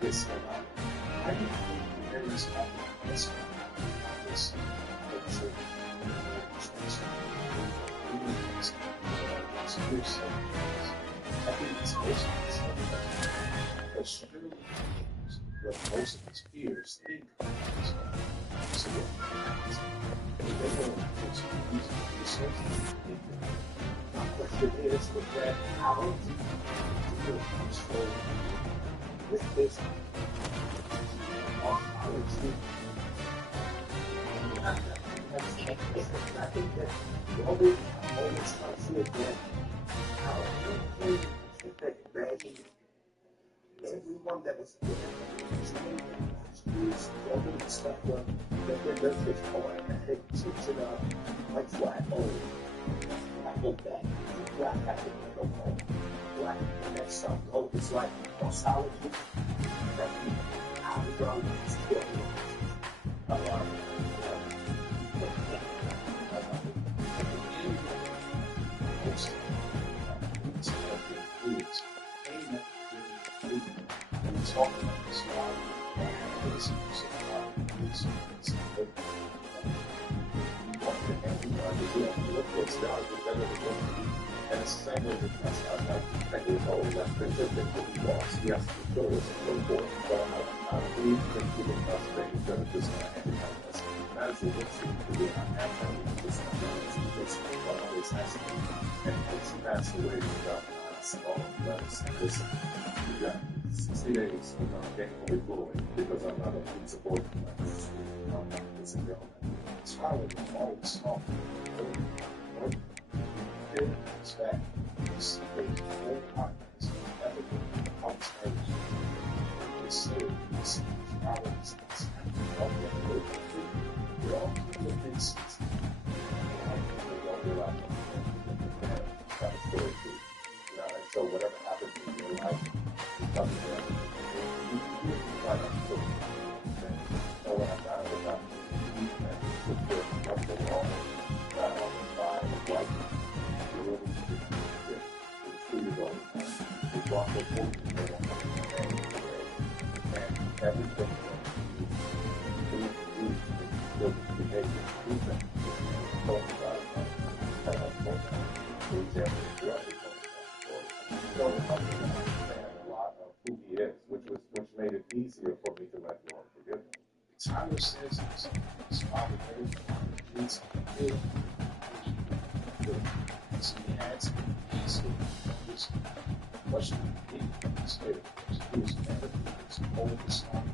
Yes, I think there is this I think it's but surely what most of his peers think is so they don't use research. My question is that how do you feel control with this? I think that the only moments I feel that how you think that imagine everyone that was there, schools, all the stuff that does this point, I think it's like flat hole. I go back, black, I think I go home. Black, and that stuff, oh, it's like nostalgia. That how we go, still. And it's the same way that I think it's always that picture that we lost. Yes, the show was so important, but I believe that people must be going to just us. That is the good thing to do. I have that just always has to be. And it's passed away without small letters. Listen, you got 60 days of getting away because I'm not a good supporter of my sister. I'm not this and that. It's probably always talking. It's back. It's whole partners. Everything outside of you. It's serious. It's problems. It's all the all the things. So whatever happens in your life, you come together. You find out so know what I'm talking about. You put your comfortable on by the life. We walk the book and everything we behavior, talk about for example, so I understand a lot of who he is, which made it easier for me to let go and forgive him. Tyler says it's obligation, it's good. So he had some easy question he was never his oldest son.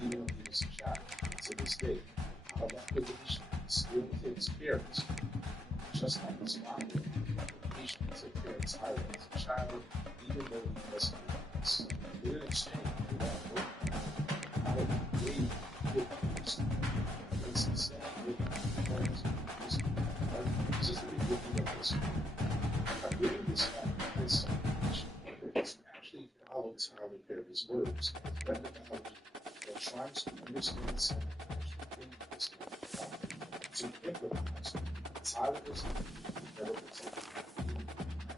He was shot to this day. How that position still takes care of his just like his father. Patient took care of Tyler as a child, even though he wasn't nice. He didn't change for that work. I would believe it was the same with just looking at this. I'm reading this actually follow Tyler Perry's words. They're trying to understand something to improvise. Tyler is never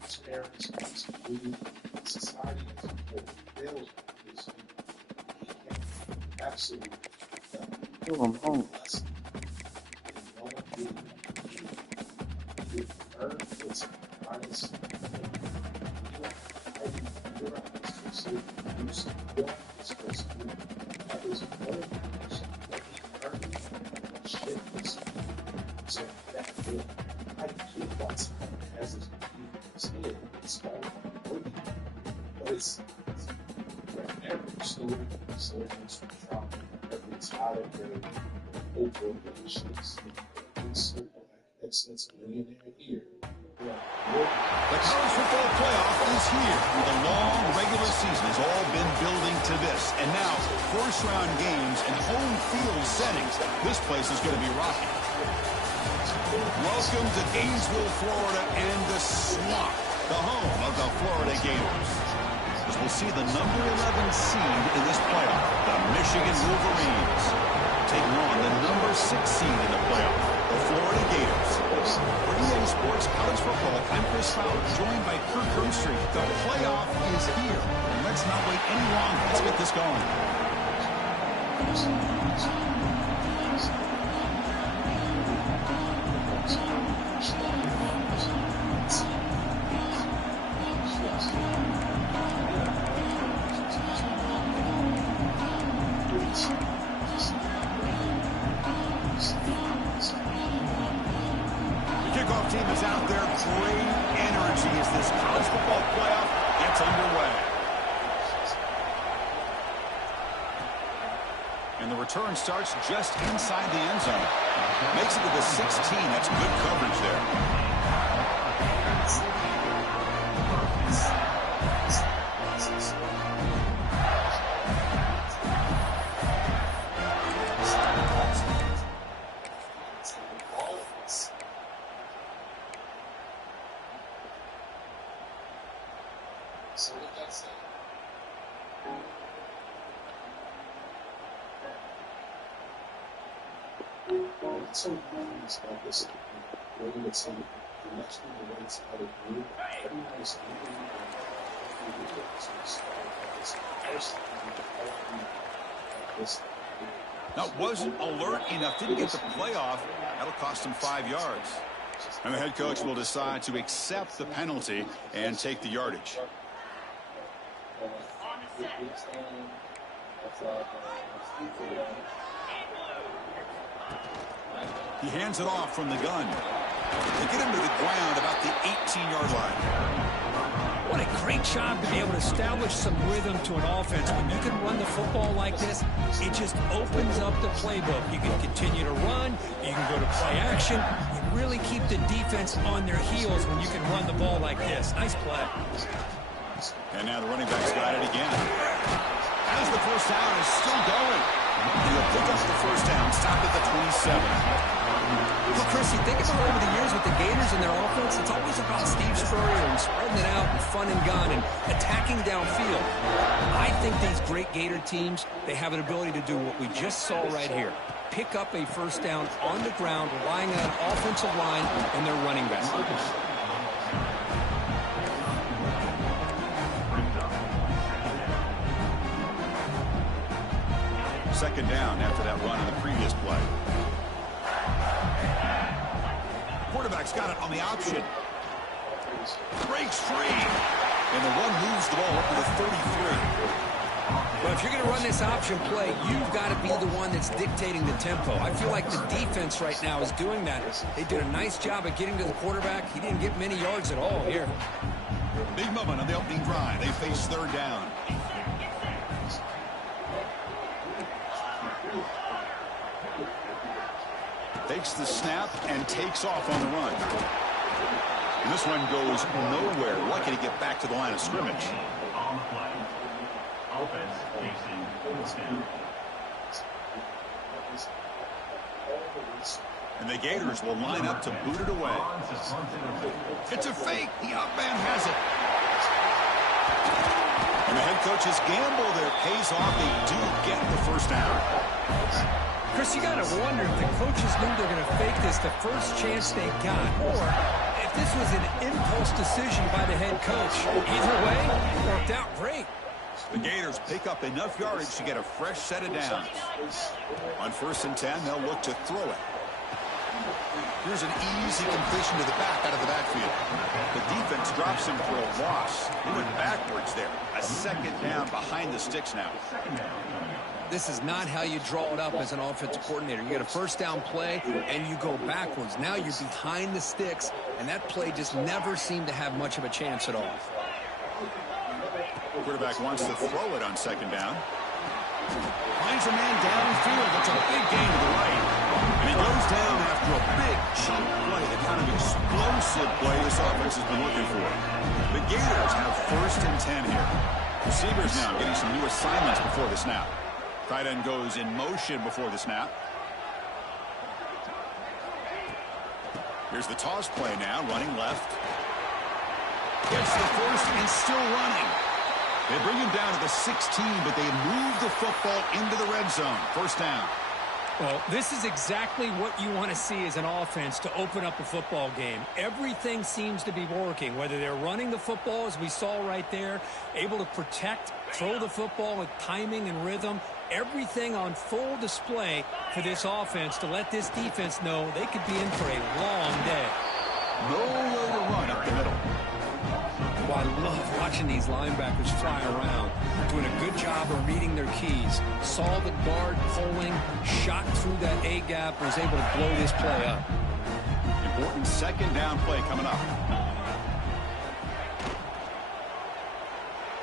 his parents, his community, society as a whole fails his he can absolutely I'm hungry. Excellence millionaire here. The college football playoff is here. The long regular season has all been building to this. And now, first-round games and home field settings. This place is going to be rocking. Welcome to Gainesville, Florida, and the Swamp, the home of the Florida Gators. As we'll see the number 11 seed in this playoff, the Michigan Wolverines, taking on the number 6 seed in the playoff, the Florida Gators. For EA Sports College Football, I'm Chris Fowler, joined by Kirk Herbstreit. The playoff is here. And Let's not wait any longer. Let's get this going. The kickoff team is out there. Great energy as this college football playoff gets underway. And the return starts just inside the end zone. Makes it to the 16. That's good coverage there. So with that said, it's so nice about this. Really, it's so much of the way it's how to do. Every nice meeting Now, wasn't alert enough, didn't get the playoff. That'll cost him 5 yards. And the head coach will decide to accept the penalty and take the yardage. He hands it off from the gun. They get him to the ground about the 18-yard line. What a great job to be able to establish some rhythm to an offense. When you can run the football like this, it just opens up the playbook. You can continue to run. You can go to play action. You really keep the defense on their heels when you can run the ball like this. Nice play. And now the running back's got it again. As the first down is still going. He'll pick up the first down, stop at the 27. Well, Chris, you think about over the years with the Gators and their offense, it's always about Steve Spurrier and spreading it out and fun and gun and attacking downfield. I think these great Gator teams, they have an ability to do what we just saw right here. Pick up a first down on the ground, relying on an offensive line and their running back. Second down after that run in the previous play. Quarterback's got it on the option. Breaks free. And the run moves the ball up to the 33. Well, if you're going to run this option play, you've got to be the one that's dictating the tempo. I feel like the defense right now is doing that. They did a nice job of getting to the quarterback. He didn't get many yards at all here. Big moment on the opening drive. They face third down. Takes the snap and takes off on the run. And this one goes nowhere. Lucky to get back to the line of scrimmage. On the play. Offense facing fourth down. And the Gators will line up to boot it away. It's a fake. The up man has it. And the head coach's gamble there pays off. They do get the first down. Chris, you got to wonder if the coaches knew they're going to fake this the first chance they got, or if this was an impulse decision by the head coach. Either way, it worked out great. The Gators pick up enough yardage to get a fresh set of downs. On 1st and 10, they'll look to throw it. Here's an easy completion to the back out of the backfield. The defense drops him for a loss. He went backwards there. A second down behind the sticks now. This is not how you draw it up as an offensive coordinator. You get a first down play, and you go backwards. Now you're behind the sticks, and that play just never seemed to have much of a chance at all. Quarterback wants to throw it on second down. Finds a man downfield. That's a big gain to the right. And he goes down after a big chunk play, the kind of explosive play this offense has been looking for. The Gators have 1st and 10 here. Receivers now getting some new assignments before the snap. Tight end goes in motion before the snap. Here's the toss play now, running left. Gets the first and still running. They bring him down to the 16, but they move the football into the red zone. First down. Well, this is exactly what you want to see as an offense to open up a football game. Everything seems to be working, whether they're running the football, as we saw right there, able to protect, throw the football with timing and rhythm, everything on full display for this offense to let this defense know they could be in for a long day. Nowhere to run up the middle. Well, I love watching these linebackers fly around. They're doing a good job of reading their keys. Saw the guard pulling, shot through that A-gap, was able to blow this play up. Important second down play coming up.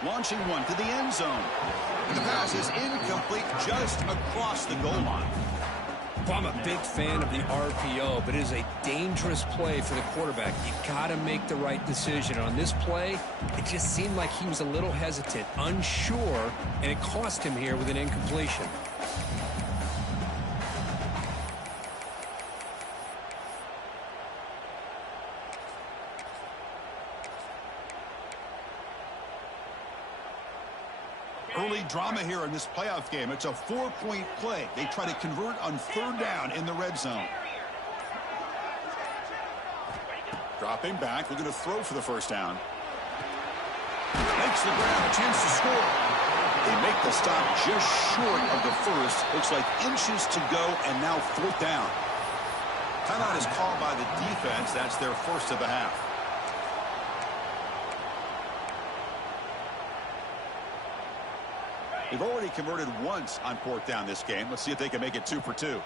Launching one to the end zone. And the pass is incomplete just across the goal line. Well, I'm a big fan of the RPO, but it is a dangerous play for the quarterback. You got to make the right decision. On this play, it just seemed like he was a little hesitant, unsure, and it cost him here with an incompletion. Early drama here in this playoff game. It's a 4-point play. They try to convert on third down in the red zone. Dropping back, looking to throw for the first down. Makes the ground, a chance to score. They make the stop just short of the first. Looks like inches to go, and now fourth down. Timeout is called by the defense. That's their first of the half. They've already converted once on fourth down this game. Let's see if they can make it 2 for 2.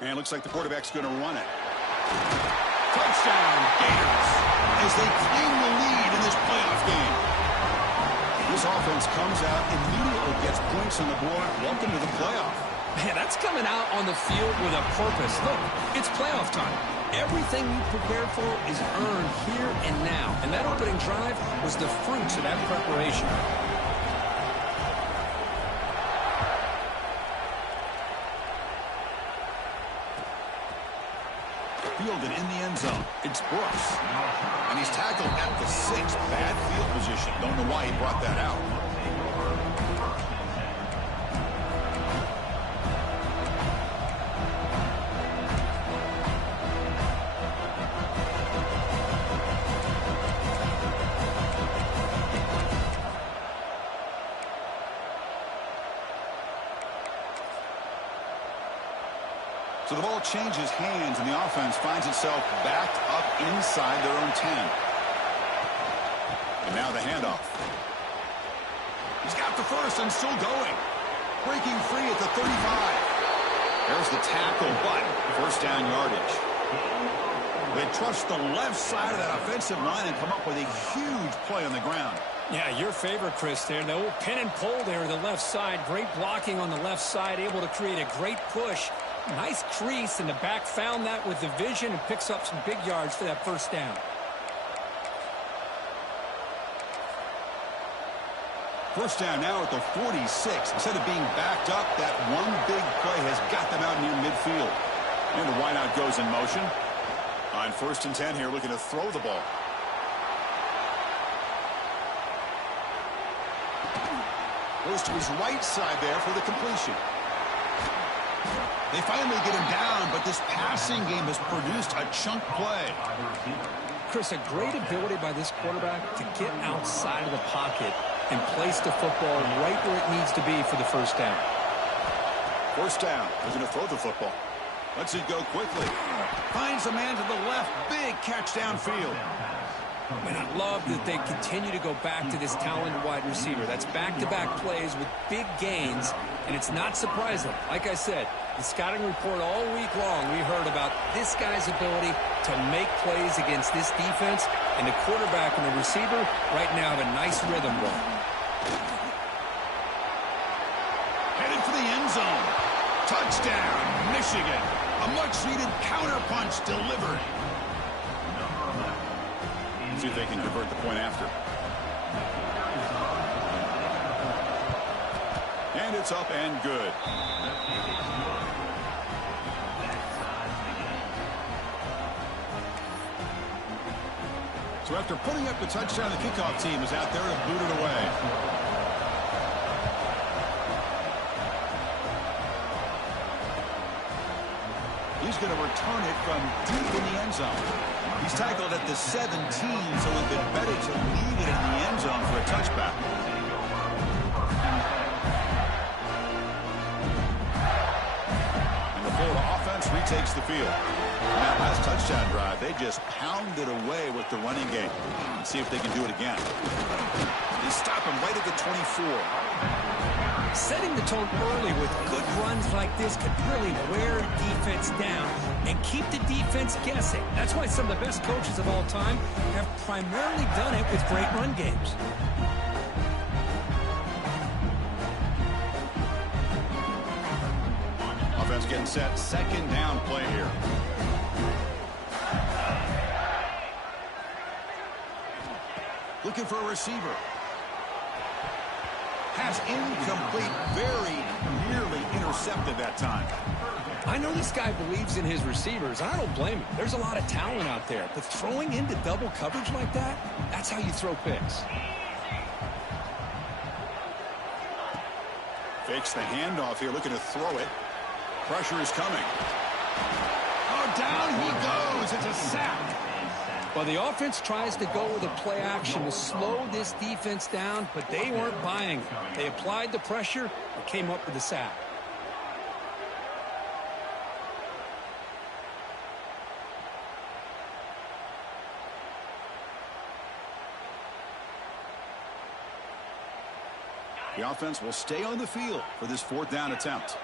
And it looks like the quarterback's going to run it. Touchdown, Gators, as they claim the lead in this playoff game. This offense comes out, immediately gets points on the board. Welcome to the playoff. Man, that's coming out on the field with a purpose. Look, it's playoff time. Everything you prepared for is earned here and now. And that opening drive was the fruits of that preparation. Fielded in the end zone. It's Brooks. And he's tackled at the 6. Bad field position. Don't know why he brought that out. So the ball changes hands, and the offense finds itself backed up inside their own 10. And now the handoff. He's got the first and still going. Breaking free at the 35. There's the tackle, but first down yardage. They trust the left side of that offensive line and come up with a huge play on the ground. Yeah, your favorite, Chris, there. The old pin and pull there on the left side. Great blocking on the left side, able to create a great push. Nice crease, and the back found that with the vision and picks up some big yards for that first down. First down now at the 46. Instead of being backed up, that one big play has got them out near midfield. And the wideout goes in motion. On 1st and 10 here, looking to throw the ball. Goes to his right side there for the completion. They finally get him down, but this passing game has produced a chunk play. Chris, a great ability by this quarterback to get outside of the pocket and place the football right where it needs to be for the first down. First down. He's going to throw the football. Lets it go quickly. Finds a man to the left. Big catch downfield. And I love that they continue to go back to this talented wide receiver. That's back-to-back plays with big gains, and it's not surprising. Like I said, the scouting report all week long, we heard about this guy's ability to make plays against this defense, and the quarterback and the receiver right now have a nice rhythm going. Headed for the end zone. Touchdown, Michigan. A much-needed counterpunch delivered. See if they can convert the point after. And it's up and good. So after putting up the touchdown, the kickoff team is out there to boot it away. He's going to return it from deep in the end zone. He's tackled at the 17, so it'd been better to leave it in the end zone for a touchback. And the Florida offense retakes the field. In that last touchdown drive, they just pounded away with the running game. Let's see if they can do it again. They stop him right at the 24. Setting the tone early with good runs like this could really wear defense down and keep the defense guessing. That's why some of the best coaches of all time have primarily done it with great run games. Offense getting set. Second down play here. Looking for a receiver. Pass incomplete, very nearly intercepted that time. I know this guy believes in his receivers. I don't blame him. There's a lot of talent out there. But throwing into double coverage like that, that's how you throw picks. Fakes the handoff here, looking to throw it. Pressure is coming. Oh, down he goes. It's a sack. Well, the offense tries to go with a play action to slow this defense down, but they weren't buying it. They applied the pressure and came up with the sack. The offense will stay on the field for this fourth down attempt.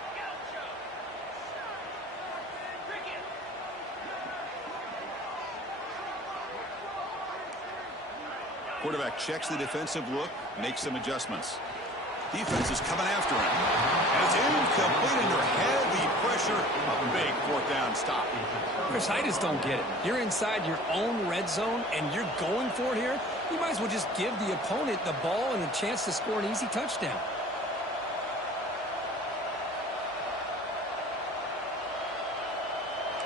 Quarterback checks the defensive look, makes some adjustments. Defense is coming after him. And it's incomplete under heavy pressure. A big fourth down stop. Chris, I just don't get it. You're inside your own red zone, and you're going for it here. You might as well just give the opponent the ball and a chance to score an easy touchdown.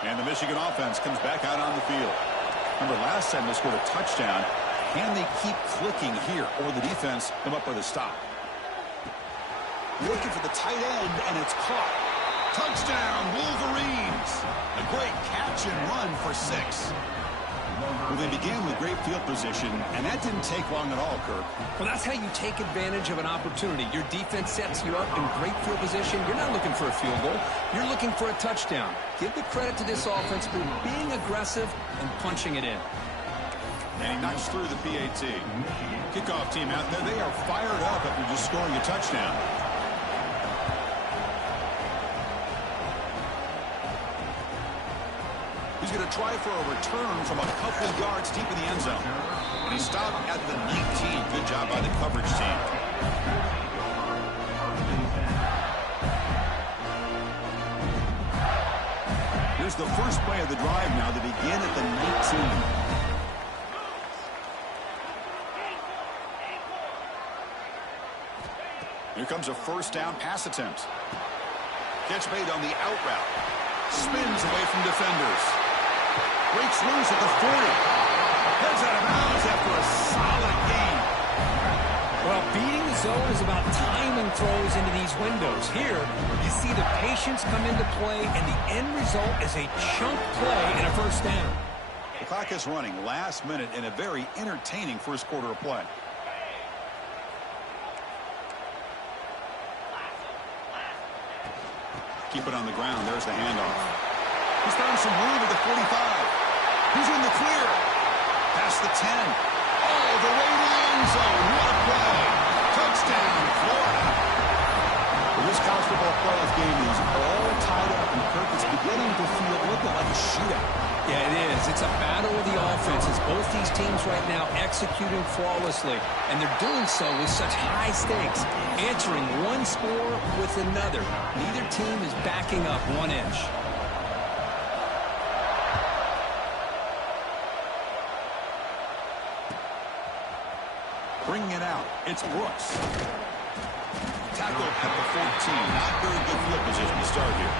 And the Michigan offense comes back out on the field. Remember, last time they scored a touchdown. Can they keep clicking here, or the defense come up with a stop? Looking for the tight end, and it's caught. Touchdown, Wolverines! A great catch and run for 6. Well, they began with great field position, and that didn't take long at all, Kirk. Well, that's how you take advantage of an opportunity. Your defense sets you up in great field position. You're not looking for a field goal. You're looking for a touchdown. Give the credit to this offense for being aggressive and punching it in. And he knocks through the PAT. Kickoff team out there. They are fired up after just scoring a touchdown. He's going to try for a return from a couple yards deep in the end zone. And he stopped at the 19. Good job by the coverage team. Here's the first play of the drive now. They begin at the 19. Here comes a first down pass attempt. Catch made on the out route. Spins away from defenders. Breaks loose at the 40. Heads out of bounds after a solid gain. Well, beating the zone is about timing throws into these windows. Here, you see the patience come into play, and the end result is a chunk play and a first down. The clock is running last minute in a very entertaining first quarter of play. Keep it on the ground. There's the handoff. He's found some room at the 45. He's in the clear. Past the 10. All the way to the end zone. What a play. Touchdown, Florida. Well, this college football playoff game is all tied up, and Kirk is beginning to feel a little bit like a shootout. Yeah, it is. It's a battle of the offenses. Both these teams right now executing flawlessly, and they're doing so with such high stakes, answering one score with another. Neither team is backing up 1 inch. Bringing it out. It's Brooks. Tackle at the 14. Not very good field position to start here.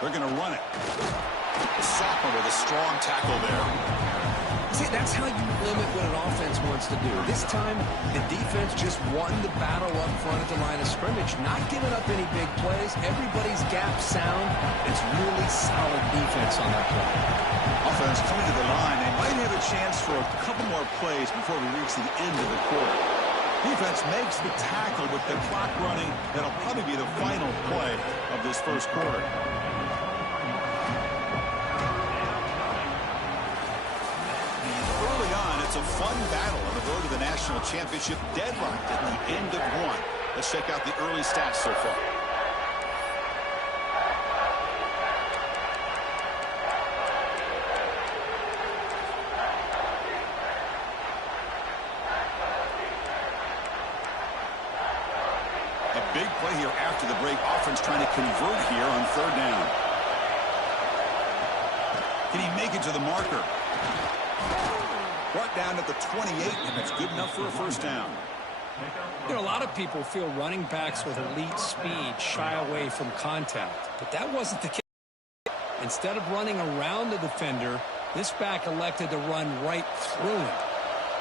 They're going to run it. The sophomore with a strong tackle there. See, that's how you limit what an offense wants to do. This time, the defense just won the battle up front at the line of scrimmage, not giving up any big plays. Everybody's gap sound. It's really solid defense on that play. Offense coming to the line. They might have a chance for a couple more plays before we reach the end of the quarter. Defense makes the tackle with the clock running. That'll probably be the final play of this first quarter. Early on, it's a fun battle on the road to the national championship, deadlocked at the end of one. Let's check out the early stats so far. Big play here after the break. Offense trying to convert here on third down. Can he make it to the marker? Brought down at the 28, and that's good enough for a first down. You know, a lot of people feel running backs with elite speed shy away from contact, but that wasn't the case. Instead of running around the defender, this back elected to run right through him.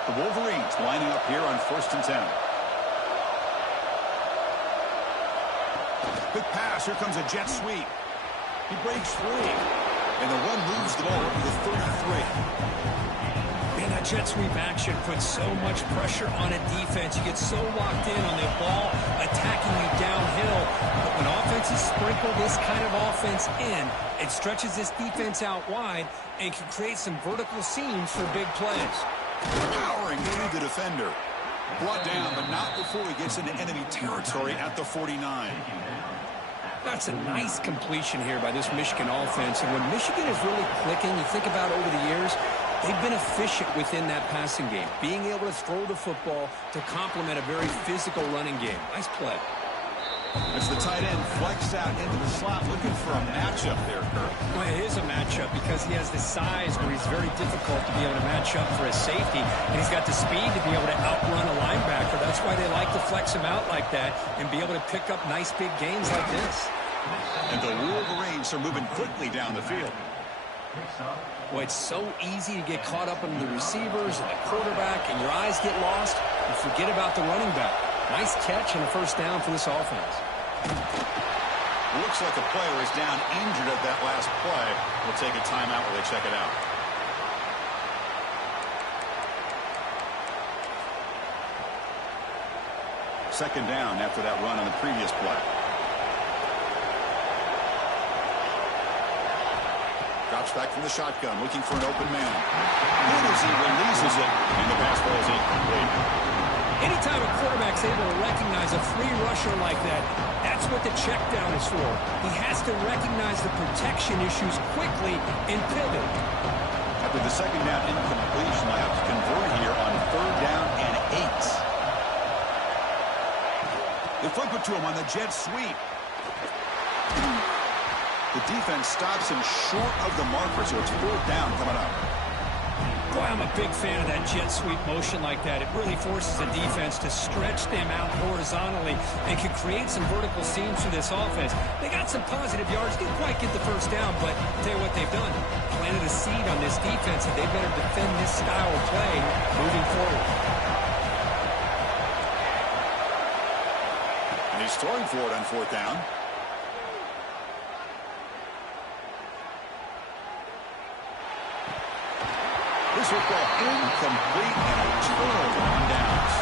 The Wolverines lining up here on 1st and 10. Quick pass. Here comes a jet sweep. He breaks free. And the run moves the ball over the 33. Man, that jet sweep action puts so much pressure on a defense. You get so locked in on the ball attacking you downhill. But when offenses sprinkle this kind of offense in, it stretches this defense out wide and can create some vertical seams for big plays. Powering through the defender. Brought down, but not before he gets into enemy territory at the 49. That's a nice completion here by this Michigan offense. And when Michigan is really clicking, you think about over the years, they've been efficient within that passing game, being able to throw the football to complement a very physical running game. Nice play. As the tight end flexed out into the slot, looking for a matchup there, Kirk. Well, it is a matchup because he has the size where he's very difficult to be able to match up for his safety, and he's got the speed to be able to outrun a linebacker. That's why they like to flex him out like that and be able to pick up nice big gains like this. And the Wolverines are moving quickly down the field. Boy, it's so easy to get caught up in the receivers and the quarterback, and your eyes get lost. You forget about the running back. Nice catch and a first down for this offense. Looks like a player is down injured at that last play. We'll take a timeout while they check it out. Second down after that run on the previous play. Drops back from the shotgun, looking for an open man. Good as he releases it, and the pass ball is incomplete. Anytime a quarterback's able to recognize a free rusher like that, that's what the check down is for. He has to recognize the protection issues quickly and pivot. After the second down incompletion, I have to convert here on third down and 8. They flip it to him on the jet sweep. The defense stops him short of the marker, so it's fourth down coming up. Boy, I'm a big fan of that jet sweep motion like that. It really forces the defense to stretch them out horizontally and can create some vertical seams for this offense. They got some positive yards, didn't quite get the first down, but I'll tell you what they've done. Planted a seed on this defense, and they better defend this style of play moving forward. And he's throwing for it on fourth down. This football incomplete and a turnover on downs.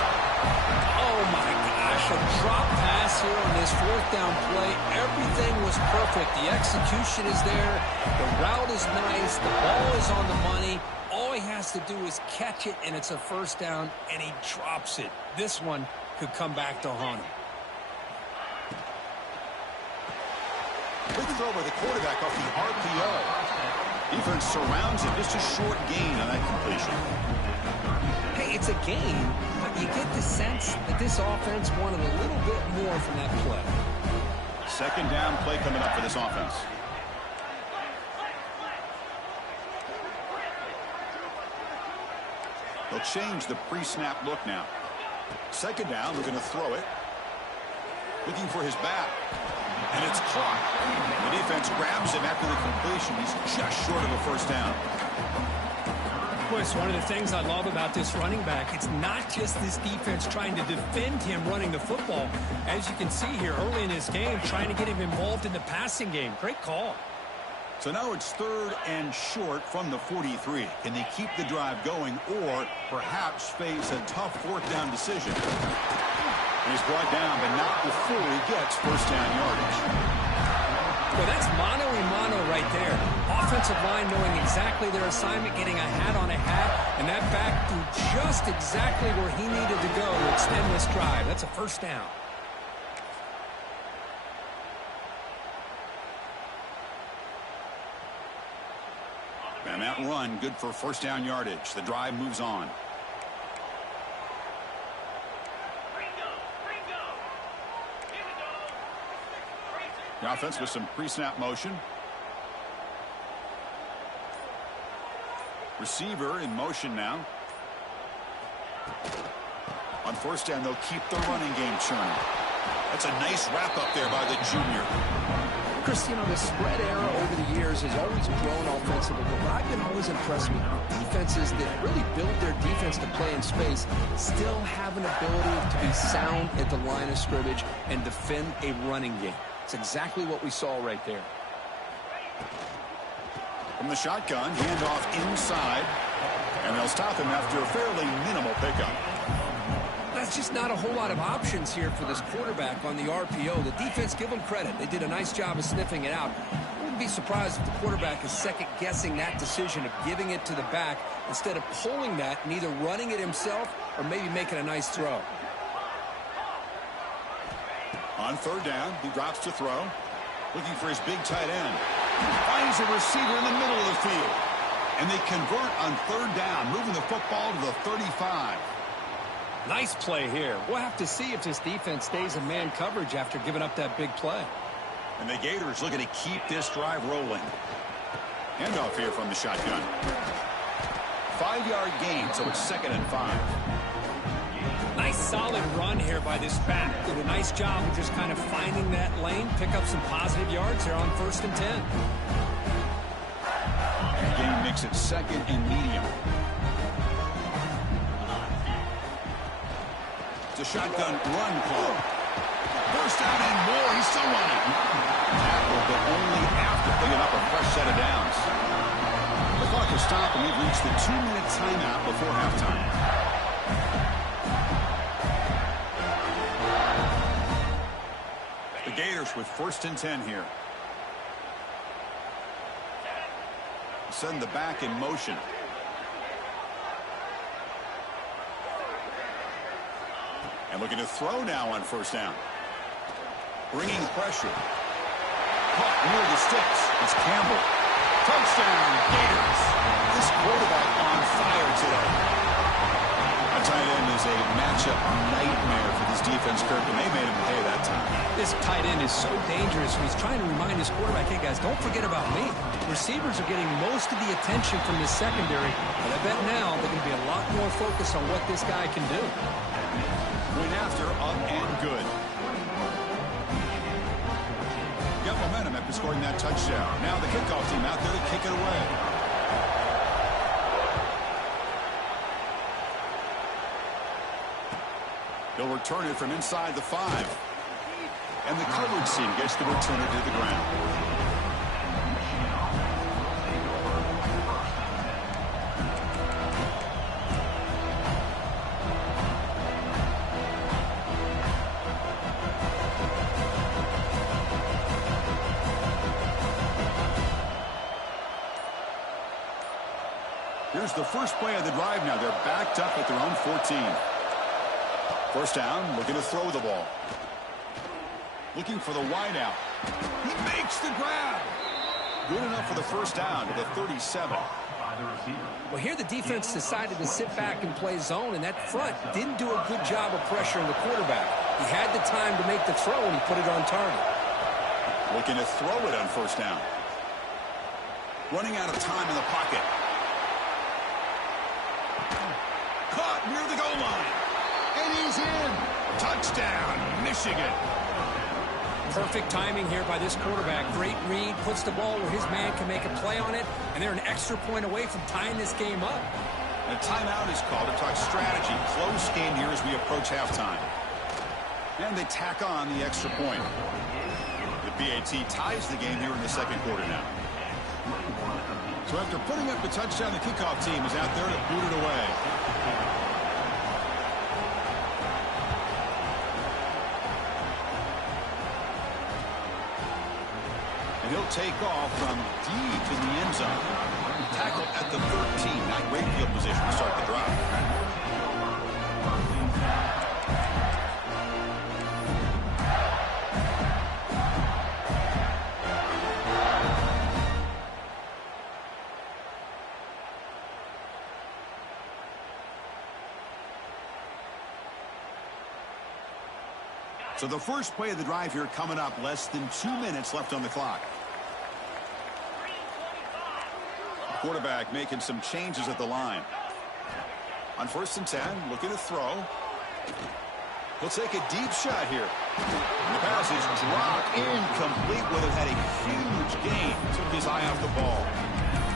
Oh, my gosh, a drop pass here on this fourth down play. Everything was perfect. The execution is there. The route is nice. The ball is on the money. All he has to do is catch it, and it's a first down, and he drops it. This one could come back to haunt him. Big throw by the quarterback off the RPO. Defense surrounds it. Just a short gain on that completion. Hey, it's a gain, but you get the sense that this offense wanted a little bit more from that play. Second down play coming up for this offense. They'll change the pre-snap look now. Second down, we're going to throw it. Looking for his back. And it's caught. The defense grabs him after the completion. He's just short of a first down. Boy, it's one of the things I love about this running back. It's not just this defense trying to defend him running the football. As you can see here early in his game, trying to get him involved in the passing game. Great call. So now it's 3rd and short from the 43. Can they keep the drive going or perhaps face a tough 4th down decision? And he's brought down, but not before he gets first down yardage. Well, that's mano-a-mano right there. Offensive line knowing exactly their assignment, getting a hat on a hat, and that back threw just exactly where he needed to go to extend this drive. That's a first down. And that run, good for first down yardage. The drive moves on. The offense with some pre-snap motion. Receiver in motion now. On first down, they'll keep the running game churning. That's a nice wrap up there by the junior. Chris, you know, the spread era over the years has always grown offensively, but I've been always impressed with defenses that really build their defense to play in space, still have an ability to be sound at the line of scrimmage and defend a running game. It's exactly what we saw right there. From the shotgun, handoff inside, and they'll stop him after a fairly minimal pickup. That's just not a whole lot of options here for this quarterback on the RPO. The defense, give them credit. They did a nice job of sniffing it out. I wouldn't be surprised if the quarterback is second-guessing that decision of giving it to the back instead of pulling that and either running it himself or maybe making a nice throw. On third down, he drops to throw. Looking for his big tight end. Finds a receiver in the middle of the field. And they convert on third down, moving the football to the 35. Nice play here. We'll have to see if this defense stays in man coverage after giving up that big play. And the Gators looking to keep this drive rolling. Handoff here from the shotgun. 5-yard gain, so it's 2nd and 5. Nice solid run here by this back. Did a nice job of just kind of finding that lane, pick up some positive yards there on 1st and 10. And the game makes it 2nd and medium. It's a shotgun run call. First down and more. He's still running. Tackle, but only after picking up a fresh set of downs. The clock has stopped, and we've reached the 2-minute timeout before halftime. The Gators with 1st and 10 here. Send the back in motion. And looking to throw now on first down. Bringing pressure. Caught near the sticks. It's Campbell. Touchdown, Gators. This quarterback on fire today. A tight end is a matchup nightmare for this defense, Kirk, and they made him pay that time. This tight end is so dangerous. He's trying to remind his quarterback, hey, guys, don't forget about me. Receivers are getting most of the attention from this secondary, but I bet now they're going to be a lot more focused on what this guy can do. Went after, up and good. Got momentum after scoring that touchdown. Now the kickoff team out there to kick it away. He'll return it from inside the 5. And the coverage team gets the returner to the ground. Here's the first play of the drive now. They're backed up at their own 14. First down, looking to throw the ball. Looking for the wideout. He makes the grab. Good enough for the first down to the 37. Well, here the defense decided to sit back and play zone, and that front didn't do a good job of pressuring the quarterback. He had the time to make the throw, and he put it on target. Looking to throw it on first down. Running out of time in the pocket. Caught near the goal line. And he's in. Touchdown, Michigan. Perfect timing here by this quarterback. Great read, puts the ball where his man can make a play on it, and they're an extra point away from tying this game up. A timeout is called to talk strategy. Close game here as we approach halftime. And they tack on the extra point. The BAT ties the game here in the second quarter now. So after putting up the touchdown, the kickoff team is out there to boot it away. And he'll take off from deep in the end zone. Tackle at the 13. Not great field position to start the drive. So the first play of the drive here coming up, less than 2 minutes left on the clock. Quarterback making some changes at the line. On 1st and 10, looking to throw. He'll take a deep shot here. The pass is dropped, incomplete. Would have had a huge gain. Took his eye off the ball.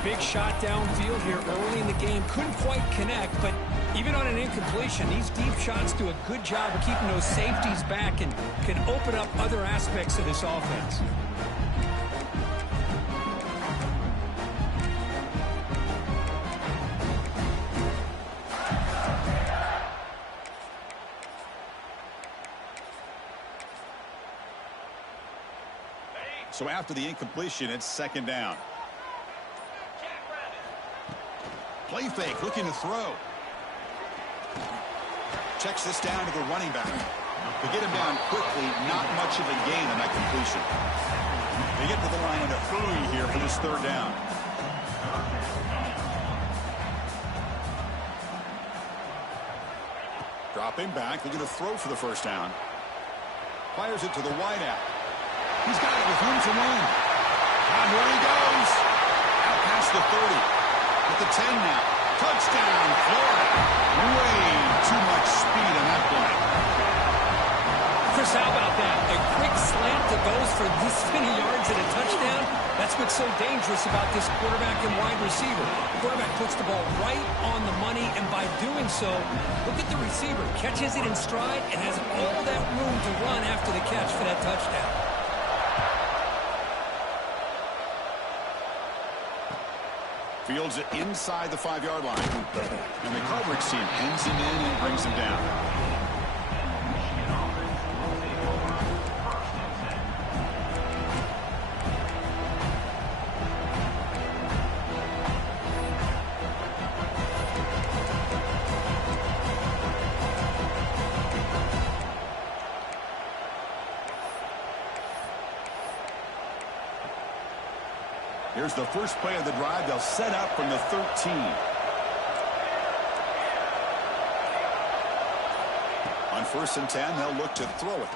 Big shot downfield here early in the game. Couldn't quite connect, but even on an incompletion, these deep shots do a good job of keeping those safeties back and can open up other aspects of this offense. So after the incompletion, it's 2nd down. Play fake, looking to throw. Checks this down to the running back. To get him down quickly, not much of a gain on that completion. They get to the line in a hurry here for this 3rd down. Dropping back, looking to throw for the 1st down. Fires it to the wideout. He's got it with room to run. And here he goes. Out past the 30. At the 10 now. Touchdown, Florida. Way too much speed on that play. Chris, how about that? A quick slant that goes for this many yards and a touchdown. That's what's so dangerous about this quarterback and wide receiver. The quarterback puts the ball right on the money, and by doing so, look at the receiver. Catches it in stride and has all that room to run after the catch for that touchdown. Fields it inside the 5-yard line. And the coverage team pins him in and brings him down. Here's the first play of the drive. They'll set up from the 13. On 1st and 10, they'll look to throw it.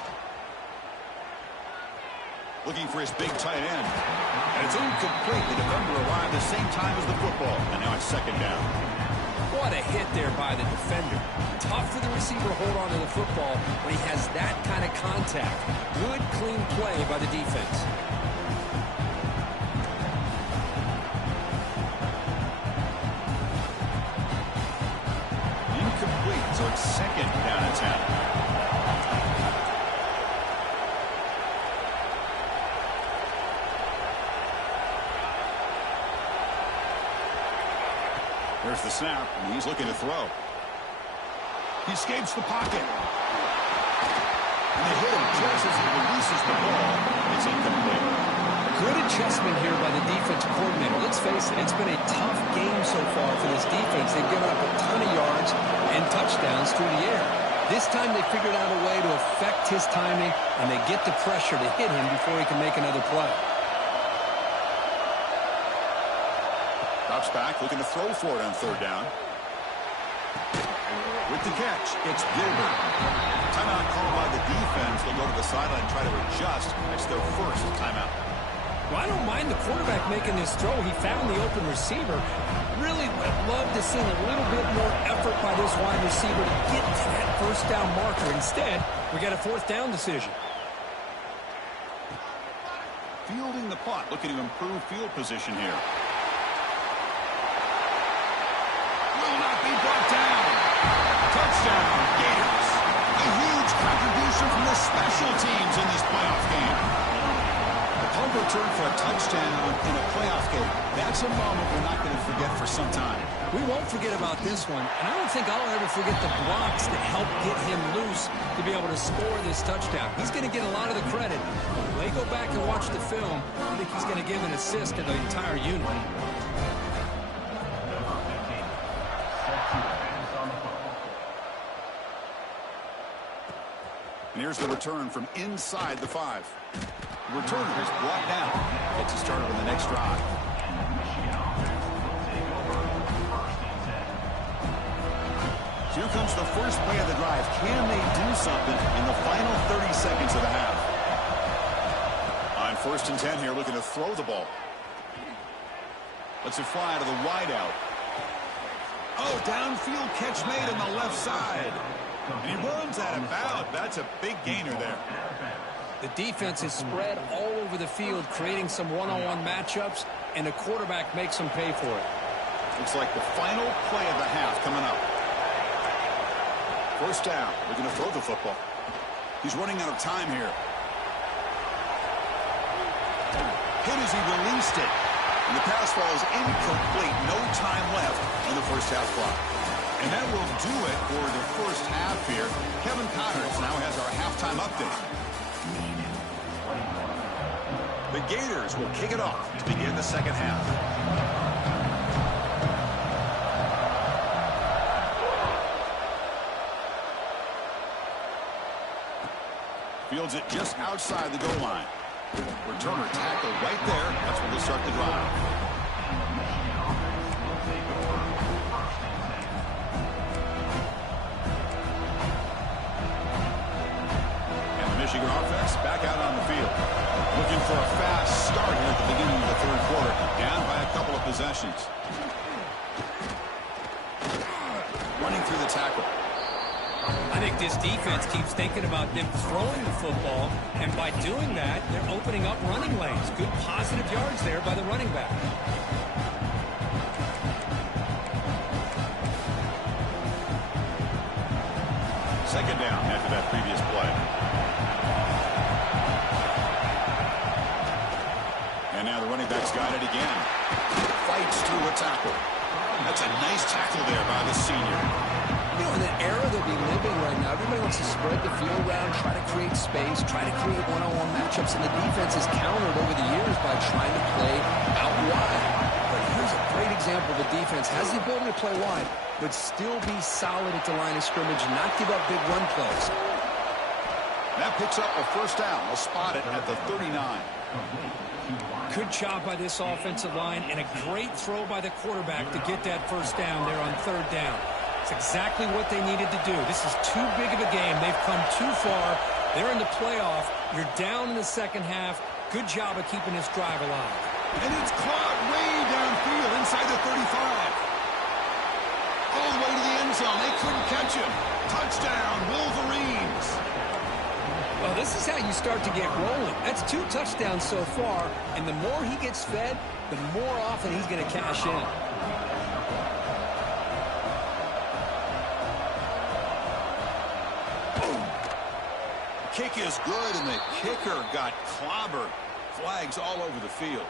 Looking for his big tight end. And it's incomplete. The defender arrived the same time as the football. And now it's 2nd down. What a hit there by the defender. Tough for the receiver to hold on to the football when he has that kind of contact. Good, clean play by the defense. So it's 2nd down and 10. There's the snap, and he's looking to throw. He escapes the pocket. And they hit him just as he releases the ball. It's incomplete. Good adjustment here by the defensive coordinator. Let's face it, it's been a tough game so far for this defense. They've given up a ton of yards and touchdowns through the air. This time they figured out a way to affect his timing, and they get the pressure to hit him before he can make another play. Drops back, looking to throw for it on 3rd down. With the catch, it's Gilbert. Timeout called by the defense. They'll go to the sideline and try to adjust. It's their first timeout. Well, I don't mind the quarterback making this throw. He found the open receiver. Really would love to see a little bit more effort by this wide receiver to get to that 1st down marker. Instead, we got a 4th down decision. fielding the punt, looking to improve field position here. Will not be brought down. Touchdown, Gators. A huge contribution from the special teams in this playoff game. The punt return for a touchdown in a playoff game. That's a moment we're not going to forget for some time. We won't forget about this one, and I don't think I'll ever forget the blocks that helped get him loose to be able to score this touchdown. He's going to get a lot of the credit. When they go back and watch the film, I think he's going to give an assist to the entire unit. And here's the return from inside the 5. The returner is brought down. Gets us started on the next drive. Here comes the first play of the drive. Can they do something in the final 30 seconds of the half? On 1st and 10 here, looking to throw the ball. Lets it fly to the wideout. Oh, downfield catch made on the left side. And he runs out of bounds. That's a big gainer there. The defense is spread all over the field, creating some one-on-one matchups, and the quarterback makes them pay for it. Looks like the final play of the half coming up. 1st down. They're going to throw the football. He's running out of time here. Hit as he released it. And the pass falls incomplete. No time left on the first half clock. And that will do it for the first half here. Kevin Connors now has our halftime update. The Gators will kick it off to begin the second half. Fields it just outside the goal line. Returner tackled right there. That's when they'll start the drive. And the Michigan offense back out on the field. Looking for a fast start here at the beginning of the 3rd quarter. Down by a couple of possessions. Running through the tackle. I think this defense keeps thinking about them throwing the football, and by doing that, they're opening up running lanes. Good positive yards there by the running back. Second down after that previous play. And now the running back's got it again. Fights through a tackle. That's a nice tackle there by the senior. You know, in the era that we live in right now, everybody wants to spread the field around, try to create space, try to create one-on-one matchups, and the defense is countered over the years by trying to play out wide. But here's a great example. The defense has the ability to play wide, but still be solid at the line of scrimmage, not give up big run plays. That picks up a 1st down. They'll spot it at the 39. Good job by this offensive line, and a great throw by the quarterback to get that 1st down there on 3rd down. It's exactly what they needed to do. This is too big of a game. They've come too far. They're in the playoff. You're down in the second half. Good job of keeping this drive alive. And it's caught way downfield inside the 35. All the way to the end zone. They couldn't catch him. Touchdown, Wolverines. Well, this is how you start to get rolling. That's 2 touchdowns so far, and the more he gets fed, the more often he's going to cash in. Kick is good, and the kicker got clobbered. Flags all over the field.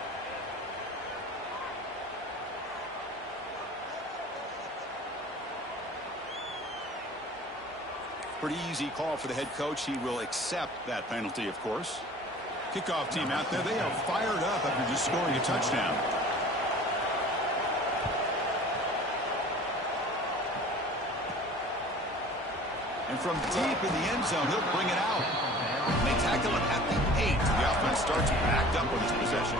Pretty easy call for the head coach. He will accept that penalty, of course. Kickoff team out there, they are fired up after just scoring a touchdown. And from deep in the end zone, he'll bring it out. And they tackle it at the 8. The offense starts backed up on this possession.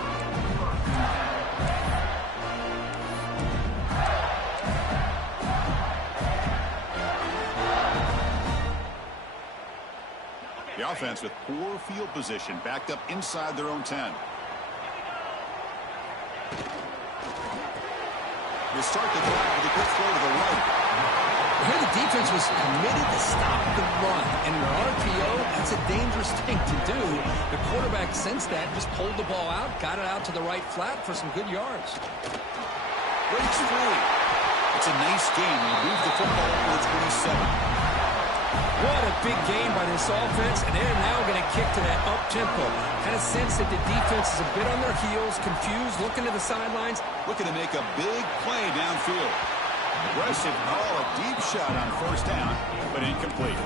The offense with poor field position, backed up inside their own 10. They start the drive with a quick throw to the right. Here the defense was committed to stop the run. And in an RPO, that's a dangerous thing to do. The quarterback sensed that, just pulled the ball out, got it out to the right flat for some good yards. Breaks free. It's a nice game. You move the football over to 27. What a big game by this offense, and they're now going to kick to that up-tempo. Kind of sense that the defense is a bit on their heels, confused, looking to the sidelines. Looking to make a big play downfield. Aggressive call, a deep shot on first down, but incomplete.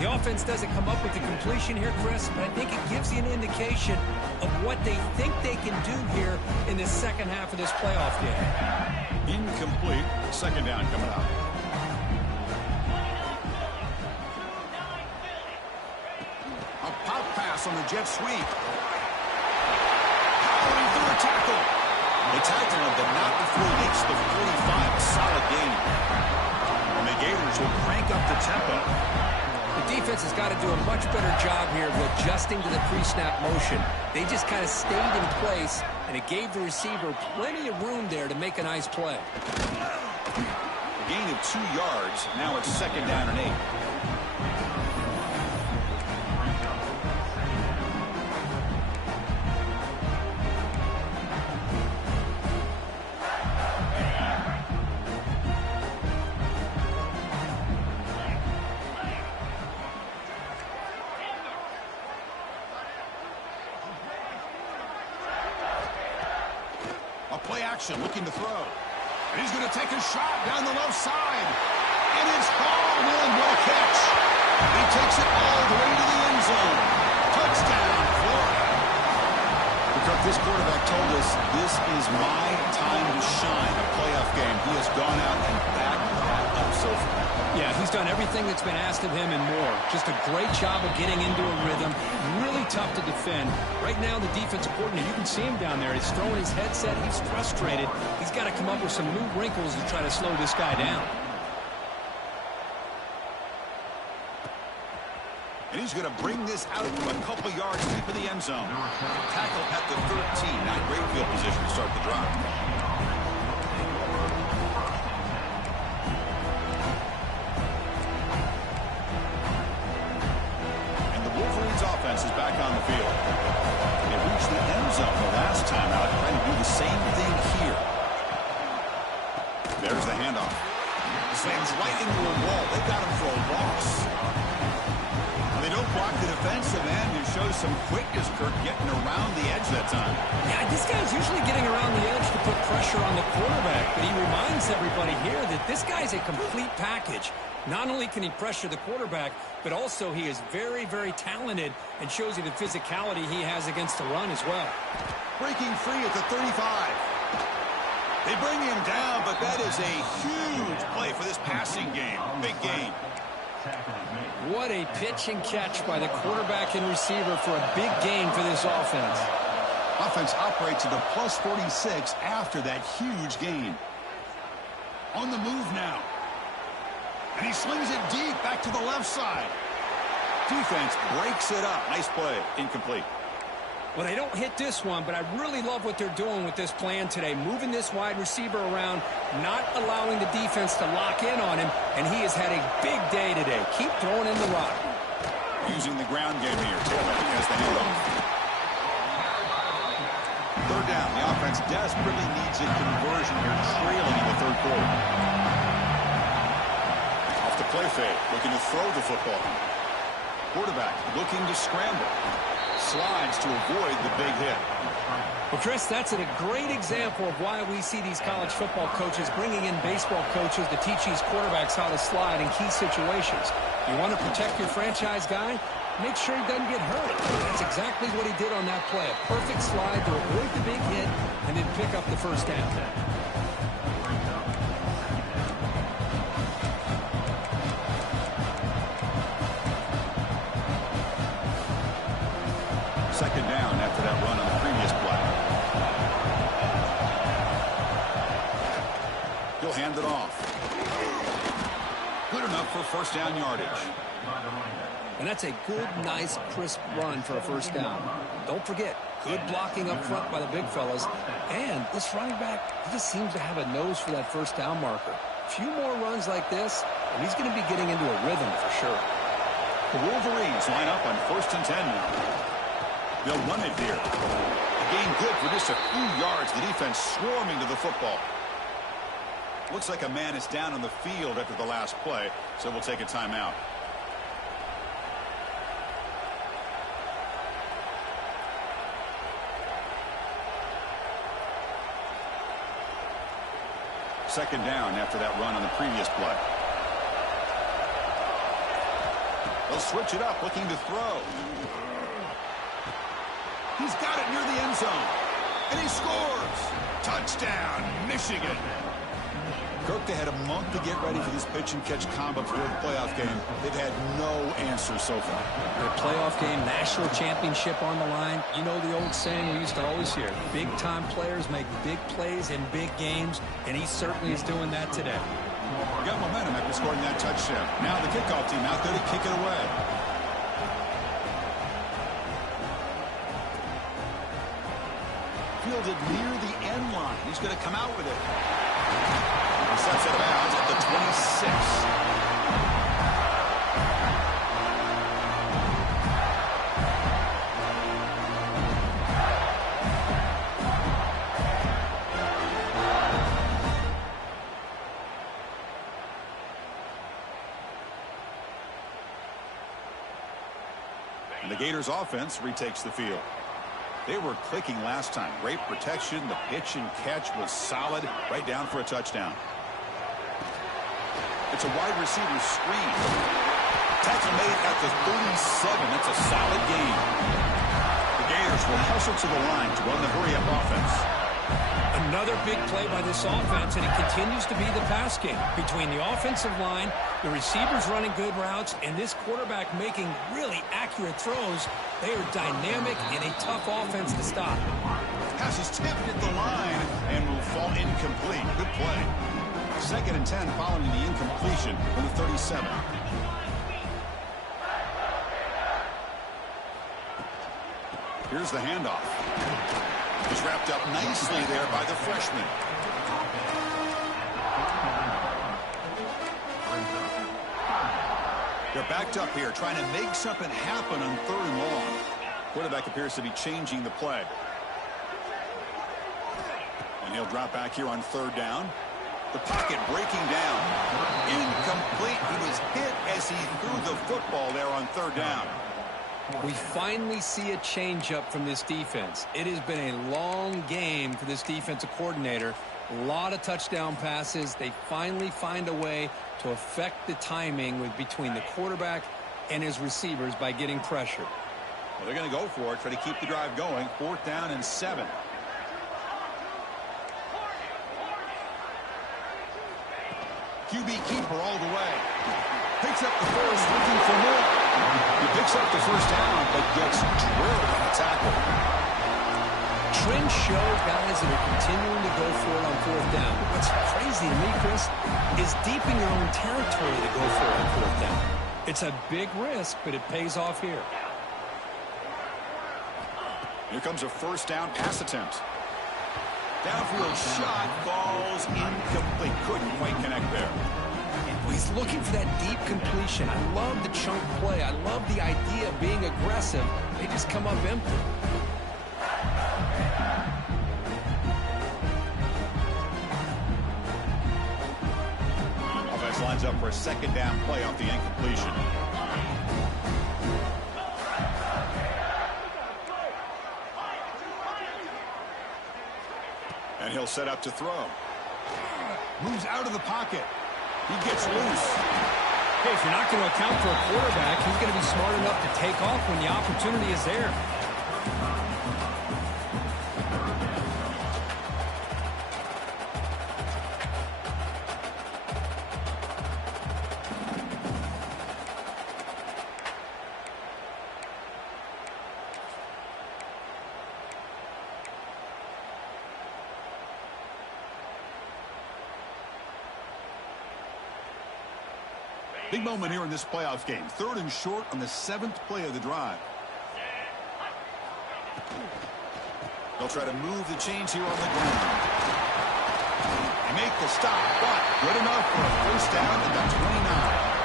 The offense doesn't come up with the completion here, Chris, but I think it gives you an indication of what they think they can do here in the second half of this playoff game. Incomplete. Second down coming up. A pop pass on the jet sweep. Powering through a tackle. They tackle him, but not before he makes the 45. A solid gain. And the Gators will crank up the tempo. The defense has got to do a much better job here of adjusting to the pre-snap motion. They just kind of stayed in place, and it gave the receiver plenty of room there to make a nice play. A gain of 2 yards. Now it's second down and 8. Play action, looking to throw. And he's going to take a shot down the left side. And it's hauled in. Well catch. He takes it all the way to the end zone. Touchdown, Florida. Because this quarterback told us this is my time to shine. A playoff game. He has gone out and backed that up so far. Yeah, he's done everything that's been asked of him and more. Just a great job of getting into a rhythm. Really tough to defend. Right now, the defensive coordinator, you can see him down there. He's throwing his headset. He's frustrated. He's got to come up with some new wrinkles to try to slow this guy down. And he's going to bring this out from a couple yards deep in the end zone. Tackle at the 13. Not great field position to start the drive. Offense is back on the field. They reached the end zone the last time out, trying to do the same thing here. There's the handoff. Slams right into a wall. They got him for a loss. And they don't block the defensive end. It shows some quickness, Kirk, getting around the edge that time. Yeah, this guy's usually getting around the edge to put pressure on the quarterback, but he reminds everybody here that this guy's a complete package. Not only can he pressure the quarterback, but also he is very, very talented and shows you the physicality he has against the run as well. Breaking free at the 35. They bring him down, but that is a huge play for this passing game. Big gain. What a pitch and catch by the quarterback and receiver for a big gain for this offense. Offense operates at a plus 46 after that huge gain. On the move now. And he slings it deep back to the left side. Defense breaks it up. Nice play. Incomplete. Well, they don't hit this one, but I really love what they're doing with this plan today. Moving this wide receiver around, not allowing the defense to lock in on him, and he has had a big day today. Keep throwing in the rock. Using the ground game here. Taylor has the handoff. Third down. The offense desperately needs a conversion here, trailing in the third quarter. Off the play fake, looking to throw the football. Quarterback looking to scramble. Slides to avoid the big hit. Well, Chris, that's a great example of why we see these college football coaches bringing in baseball coaches to teach these quarterbacks how to slide in key situations. You want to protect your franchise guy? Make sure he doesn't get hurt. That's exactly what he did on that play. A perfect slide to avoid the big hit and then pick up the first down. Second down after that run on the previous play. He'll hand it off. Good enough for first down yardage. And that's a good, nice, crisp run for a first down. Don't forget, good blocking up front by the big fellas. And this running back, he just seems to have a nose for that first down marker. A few more runs like this, and he's going to be getting into a rhythm for sure. The Wolverines line up on 1st and 10 now. They'll run it here. A gain good for just a few yards. The defense swarming to the football. Looks like a man is down on the field after the last play, so we'll take a timeout. Second down after that run on the previous play. They'll switch it up, looking to throw. He's got it near the end zone. And he scores. Touchdown, Michigan. Kirk, they had a month to get ready for this pitch-and-catch combo for the playoff game. They've had no answer so far. The playoff game, national championship on the line. You know the old saying we used to always hear, big-time players make big plays in big games, and he certainly is doing that today. Got momentum after scoring that touchdown. Now the kickoff team out there to kick it away. Fielded near the end line. He's going to come out with it. He steps out of bounds at the 26. And the Gators offense retakes the field. They were clicking last time. Great protection. The pitch and catch was solid. Right down for a touchdown. It's a wide receiver screen. Tackle made at the 37. That's a solid gain. The Gators will hustle to the line to run the hurry-up offense. Another big play by this offense, and it continues to be the pass game. Between the offensive line, the receivers running good routes, and this quarterback making really accurate throws, they are dynamic and a tough offense to stop. Pass is tipped at the line and will fall incomplete. Good play. 2nd and 10 following the incompletion from the 37. Here's the handoff. He's wrapped up nicely there by the freshman. They're backed up here, trying to make something happen on 3rd and long. Quarterback appears to be changing the play. And he'll drop back here on 3rd down. The pocket breaking down. Incomplete. He was hit as he threw the football there on 3rd down. We finally see a change-up from this defense. It has been a long game for this defensive coordinator. A lot of touchdown passes. They finally find a way to affect the timing between the quarterback and his receivers by getting pressure. Well, they're going to go for it, try to keep the drive going. 4th down and 7. QB keeper all the way. Picks up the first, looking for more. He picks up the first down, but gets drilled on the tackle. Trends show guys that are continuing to go for it on 4th down. What's crazy to me, Chris, is deep in your own territory to go for it on 4th down. It's a big risk, but it pays off here. Here comes a 1st down pass attempt. Downfield shot falls incomplete. Couldn't quite connect there. He's looking for that deep completion. I love the chunk play. I love the idea of being aggressive. They just come up empty. Offense lines up for a 2nd down play off the incompletion. And he'll set up to throw. Moves out of the pocket. He gets loose. Hey, if you're not going to account for a quarterback, he's going to be smart enough to take off when the opportunity is there. Big moment here in this playoff game. 3rd and short on the 7th play of the drive. They'll try to move the chains here on the ground. They make the stop, but good enough for a first down at the 29.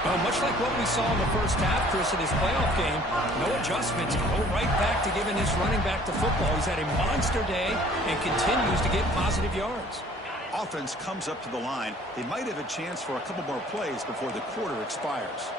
Well, much like what we saw in the first half, Chris, in his playoff game, no adjustments. Go right back to giving his running back to football. He's had a monster day and continues to get positive yards. Offense comes up to the line. They might have a chance for a couple more plays before the quarter expires.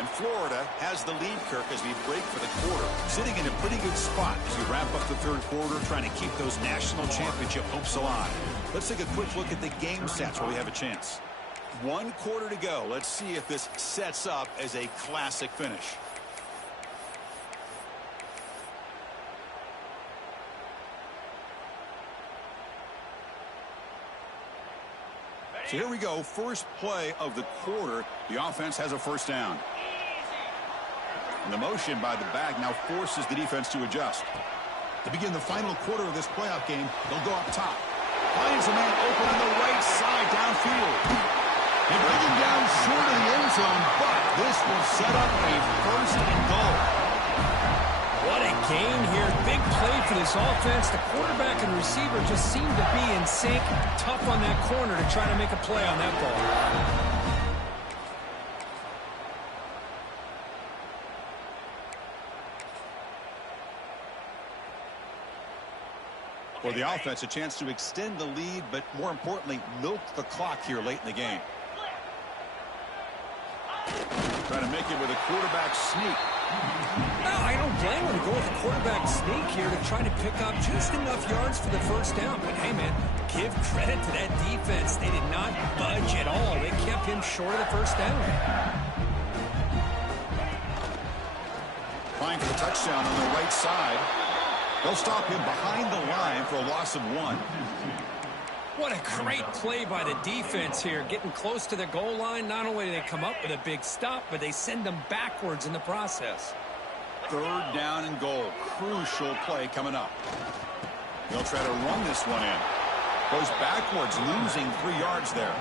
And Florida has the lead, Kirk, as we break for the quarter. Sitting in a pretty good spot as we wrap up the third quarter, trying to keep those national championship hopes alive. Let's take a quick look at the game stats where we have a chance. 1 quarter to go. Let's see if this sets up as a classic finish. So here we go. First play of the quarter. The offense has a first down. And the motion by the back now forces the defense to adjust. To begin the final quarter of this playoff game, they'll go up top. Finds a man open on the right side downfield. They bring him down short of the end zone, but this will set up a first and goal. What a gain here. Big play for this offense. The quarterback and receiver just seem to be in sync. Tough on that corner to try to make a play on that ball. For the offense, a chance to extend the lead, but more importantly, milk the clock here late in the game. Trying to make it with a quarterback sneak. No, I don't blame him to go with a quarterback sneak here to try to pick up just enough yards for the first down. But, hey, man, give credit to that defense. They did not budge at all. They kept him short of the first down. Trying for the touchdown on the right side. They'll stop him behind the line for a loss of 1. What a great play by the defense here. Getting close to the goal line, not only do they come up with a big stop, but they send them backwards in the process. Third down and goal. Crucial play coming up. They'll try to run this one in. Goes backwards, losing 3 yards there.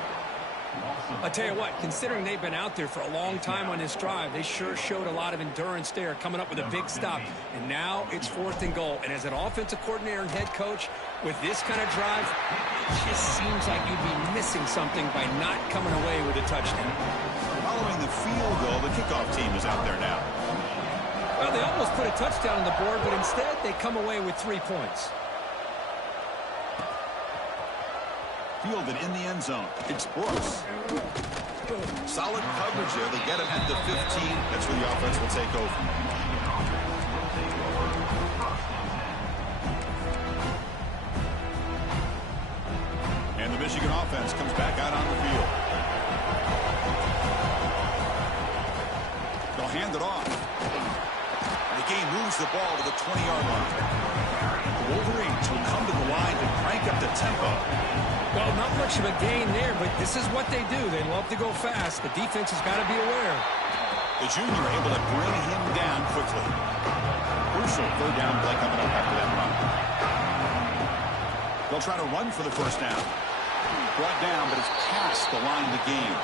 I'll tell you what, considering they've been out there for a long time on this drive, they sure showed a lot of endurance there, coming up with a big stop. And now it's 4th and goal. And as an offensive coordinator and head coach, with this kind of drive, it just seems like you'd be missing something by not coming away with a touchdown. Following the field goal, the kickoff team is out there now. Well, they almost put a touchdown on the board, but instead they come away with 3 points. Fielded in the end zone. It's Brooks. Solid coverage there. They get him at the 15. That's where the offense will take over. And the Michigan offense comes back out on the field. They'll hand it off. The game moves the ball to the 20-yard line. The Wolverines will come to the line to crank up the tempo. Well, not much of a gain there, but this is what they do. They love to go fast. The defense has got to be aware. The junior able to bring him down quickly. Crucial third down play coming up after that run. They'll try to run for the first down. Brought down, but it's past the line of the game.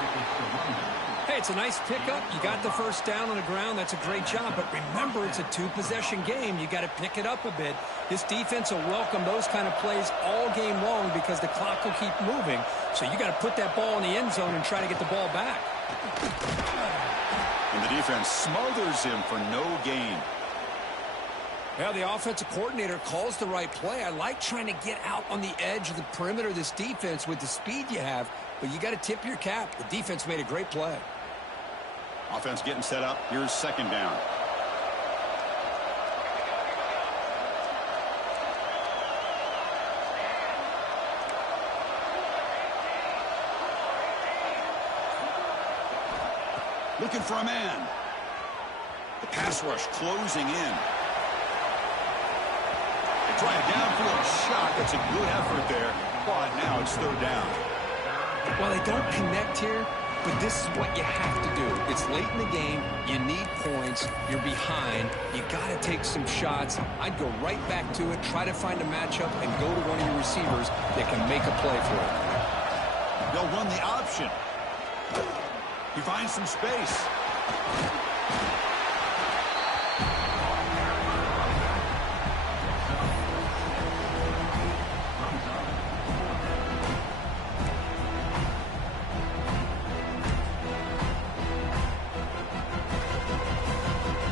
Hey, it's a nice pickup. You got the first down on the ground. That's a great job. But remember, it's a 2-possession game. You got to pick it up a bit. This defense will welcome those kind of plays all game long because the clock will keep moving. So you got to put that ball in the end zone and try to get the ball back. And the defense smothers him for no gain. Well, the offensive coordinator calls the right play. I like trying to get out on the edge of the perimeter of this defense with the speed you have, but you got to tip your cap. The defense made a great play. Offense getting set up. Here's second down. Looking for a man. The pass rush closing in. They try a downfield shot. That's a good effort there. But now it's third down. Well, they don't connect here, but this is what you have to do. It's late in the game. You need points. You're behind. You got to take some shots. I'd go right back to it, try to find a matchup, and go to one of your receivers that can make a play for it. They'll run the option. He finds some space.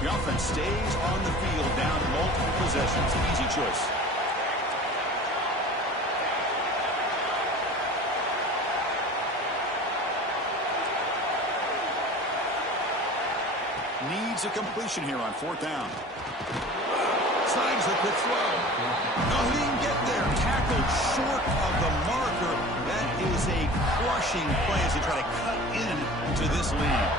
The offense stays on the field down multiple possessions. Easy choice. Needs a completion here on 4th down. Signs the quick throw. No, he didn't get there. Tackled short of the marker. That is a crushing play as they try to cut into this lead.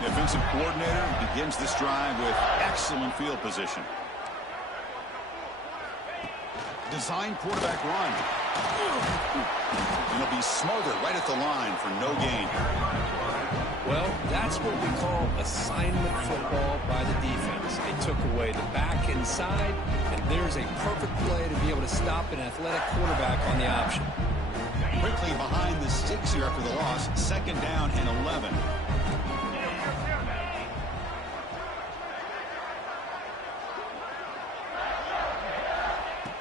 The offensive coordinator begins this drive with excellent field position. Design quarterback run. And he'll be smothered right at the line for no gain. Well, that's what we call assignment football by the defense. They took away the back inside, and there's a perfect play to be able to stop an athletic quarterback on the option. Quickly behind the sticks here after the loss. 2nd down and 11.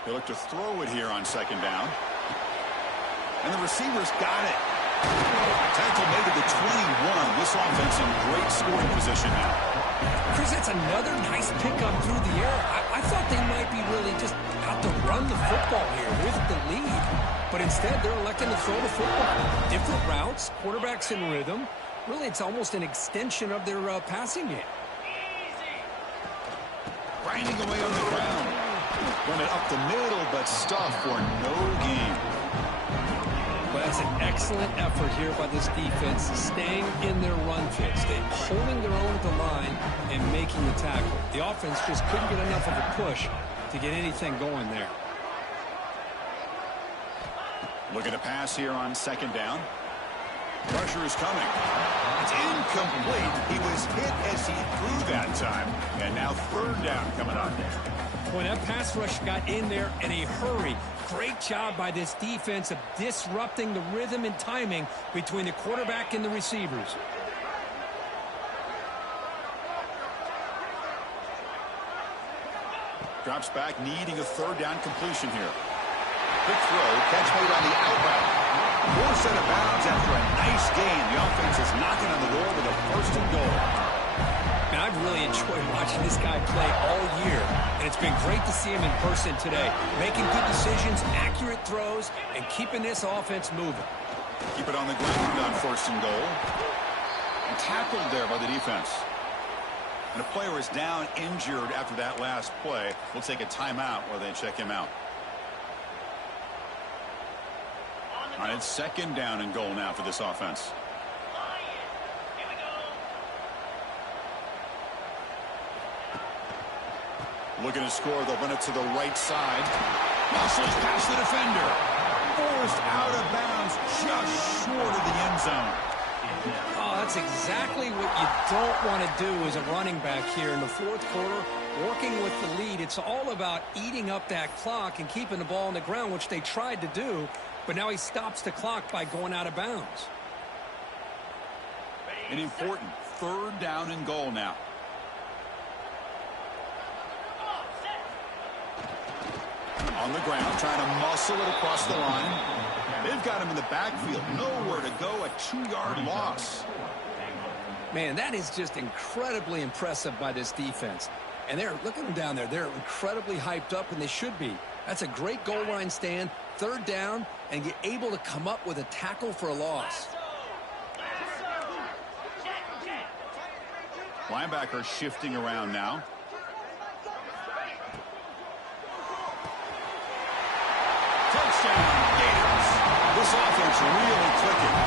They look to throw it here on 2nd down. And the receivers got it. Tackle made it to 21. This offense in great scoring position now. Chris, that's another nice pickup through the air. I thought they might be really just out to run the football here with the lead. But instead, they're electing to throw the football. Different routes, quarterbacks in rhythm. Really, it's almost an extension of their passing game. Grinding away on the ground. Run it up the middle, but stuffed for no gain. Well, that's an excellent effort here by this defense, staying in their run fits. They're holding their own at the line and making the tackle. The offense just couldn't get enough of a push to get anything going there. Looking to pass here on 2nd down. Pressure is coming. It's incomplete. He was hit as he threw that time. And now 3rd down coming up. When that pass rush got in there in a hurry, great job by this defense of disrupting the rhythm and timing between the quarterback and the receivers. Drops back, needing a 3rd down completion here. Quick throw, catch made on the out route. Forced out of bounds after a nice gain. The offense is knocking on the door with a 1st and goal. And I've really enjoyed watching this guy play all year, and it's been great to see him in person today, making good decisions, accurate throws, and keeping this offense moving. Keep it on the ground on 1st and goal. And tackled there by the defense. And a player is down injured after that last play. We'll take a timeout while they check him out. All right, it's 2nd down and goal now for this offense. Looking to score, they'll run it to the right side. Muscles past the defender. Forced out of bounds, just short of the end zone. Oh, that's exactly what you don't want to do as a running back here in the 4th quarter. Working with the lead, it's all about eating up that clock and keeping the ball on the ground, which they tried to do, but now he stops the clock by going out of bounds. An important 3rd down and goal now. On the ground, trying to muscle it across the line. They've got him in the backfield. Nowhere to go, a 2-yard loss. Man, that is just incredibly impressive by this defense. And they're looking down there. They're incredibly hyped up, and they should be. That's a great goal line stand, 3rd down, and get able to come up with a tackle for a loss. Linebacker shifting around now. Touchdown, Gators. This offense really clicking.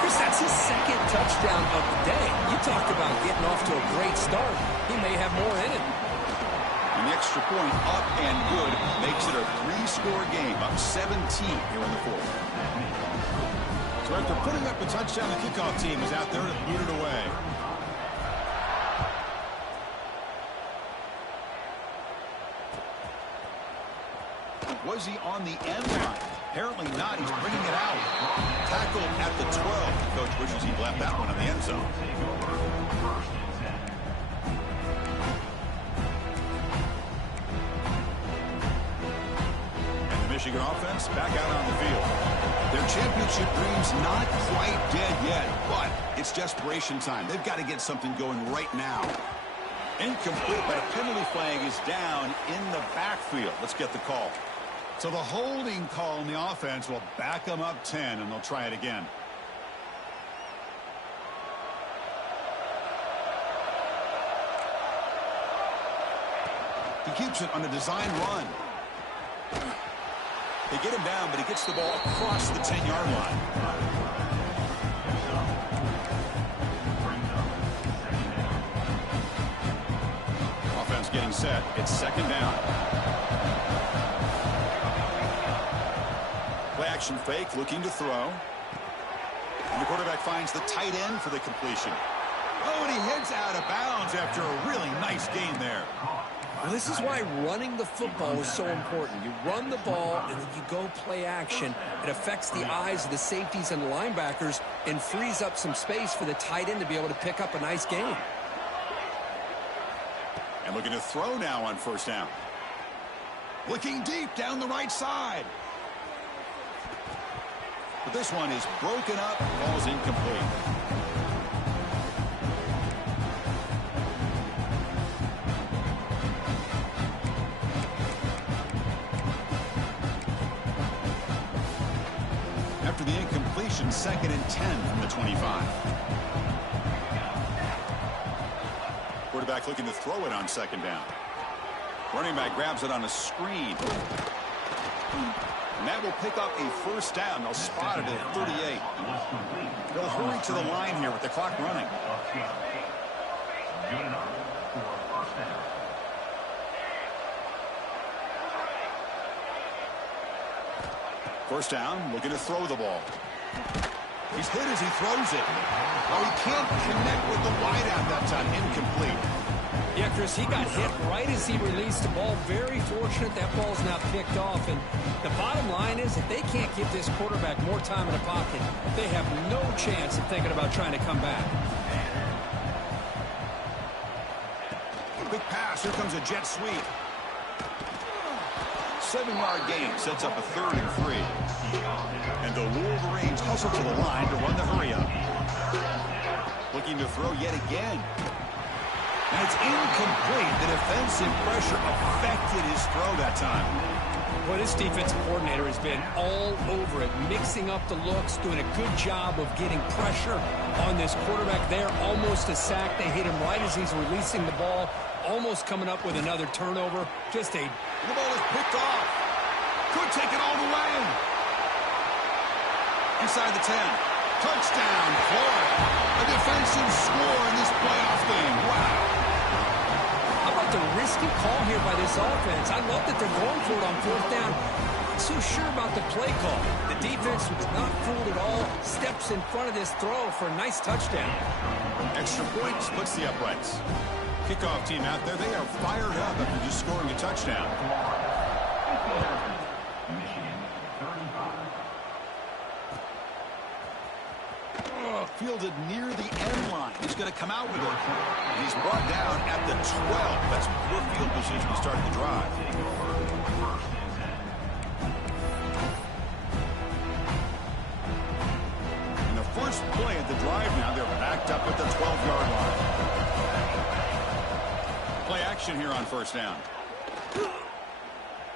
Chris, that's his 2nd touchdown of the day. You talked about getting off to a great start. He may have more in it. An extra point up and good makes it a 3-score game, up 17 here in the 4th. So after putting up a touchdown, the kickoff team is out there to boot it away. Was he on the end line? Apparently not. He's bringing it out. Tackled at the 12. Coach Wishes he'd left that one in the end zone. And the Michigan offense back out on the field. Their championship dream's not quite dead yet, but it's desperation time. They've got to get something going right now. Incomplete, but a penalty flag is down in the backfield. Let's get the call. So the holding call in the offense will back them up 10, and they'll try it again. He keeps it on a design run. They get him down, but he gets the ball across the 10-yard line. Getting set. It's second down. Play action fake, looking to throw. And the quarterback finds the tight end for the completion. Oh, and he heads out of bounds after a really nice gain there. Well, this is why running the football is so important. You run the ball, and then you go play action. It affects the eyes of the safeties and the linebackers and frees up some space for the tight end to be able to pick up a nice gain. And looking to throw now on first down. Looking deep down the right side. But this one is broken up. Ball's incomplete. After the incompletion, second and 10 from the 25. Quarterback looking to throw it on second down. Running back grabs it on a screen. And that will pick up a first down. They'll spot it at 38. They'll hurry to the line here with the clock running. Good enough for a first down. First down, looking to throw the ball. He's hit as he throws it. Oh, he can't connect with the wideout that time. Incomplete. Yeah, Chris, he got hit right as he released the ball. Very fortunate that ball's now picked off. And the bottom line is if they can't give this quarterback more time in the pocket, they have no chance of thinking about trying to come back. Big pass. Here comes a jet sweep. 7-yard gain sets up a 3rd and 3. And the Wolverines hustle to the line to run the hurry up. Looking to throw yet again. And it's incomplete. The defensive pressure affected his throw that time. Well, this defensive coordinator has been all over it, mixing up the looks, doing a good job of getting pressure on this quarterback there. Almost a sack. They hit him right as he's releasing the ball. Almost coming up with another turnover. The ball is picked off. Could take it all the way. Inside the 10. Touchdown, Florida. A defensive score in this playoff game. Wow. How about the risky call here by this offense? I love that they're going for it on fourth down. Not so sure about the play call. The defense was not fooled at all. Steps in front of this throw for a nice touchdown. Extra point splits the uprights. Kickoff team out there, they are fired up after just scoring a touchdown. Michigan 35. Fielded near the end line. He's going to come out with it. He's brought down at the 12. That's poor field position to start the drive. And the first play at the drive now, they're backed up at the 12-yard line. Play action here on first down.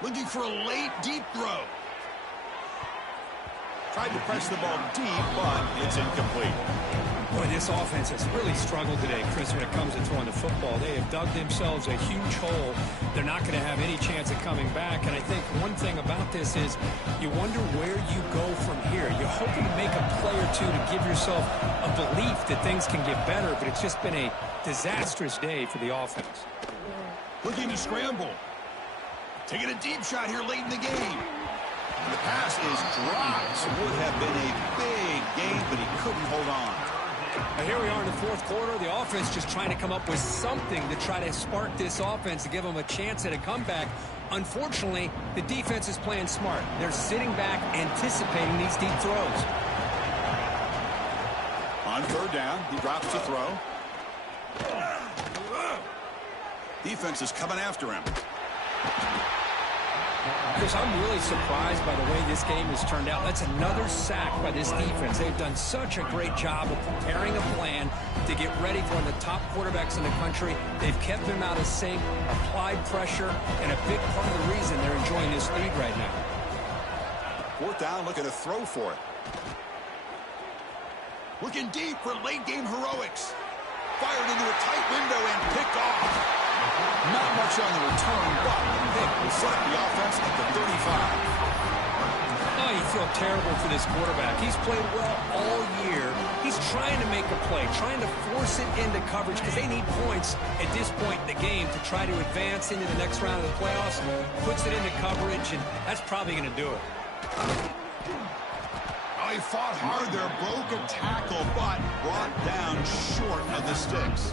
Looking for a late, deep throw. Tried to press the ball deep, but it's incomplete. Boy, this offense has really struggled today, Chris, when it comes to throwing the football. They have dug themselves a huge hole. They're not going to have any chance of coming back. And I think one thing about this is you wonder where you go from here. You're hoping to make a play or two to give yourself a belief that things can get better, but it's just been a disastrous day for the offense. Looking to scramble. Taking a deep shot here late in the game. And the pass is dropped. Would have been a big gain, but he couldn't hold on. Now here we are in the fourth quarter. The offense just trying to come up with something to try to spark this offense to give them a chance at a comeback. Unfortunately, the defense is playing smart. They're sitting back, anticipating these deep throws. third down. He drops to throw. Defense is coming after him. Because I'm really surprised by the way this game has turned out. That's another sack by this defense. They've done such a great job of preparing a plan to get ready for one of the top quarterbacks in the country. They've kept him out of sync, applied pressure, and a big part of the reason they're enjoying this lead right now. Fourth down, looking to throw for it. Looking deep for late-game heroics. Fired into a tight window and picked off. Not much on the return, but the pick will set up the offense at the 35. Oh, you feel terrible for this quarterback. He's played well all year. He's trying to make a play, trying to force it into coverage because they need points at this point in the game to try to advance into the next round of the playoffs. Puts it into coverage, and that's probably going to do it. Oh, he fought hard there, broke a tackle, but brought down short of the sticks.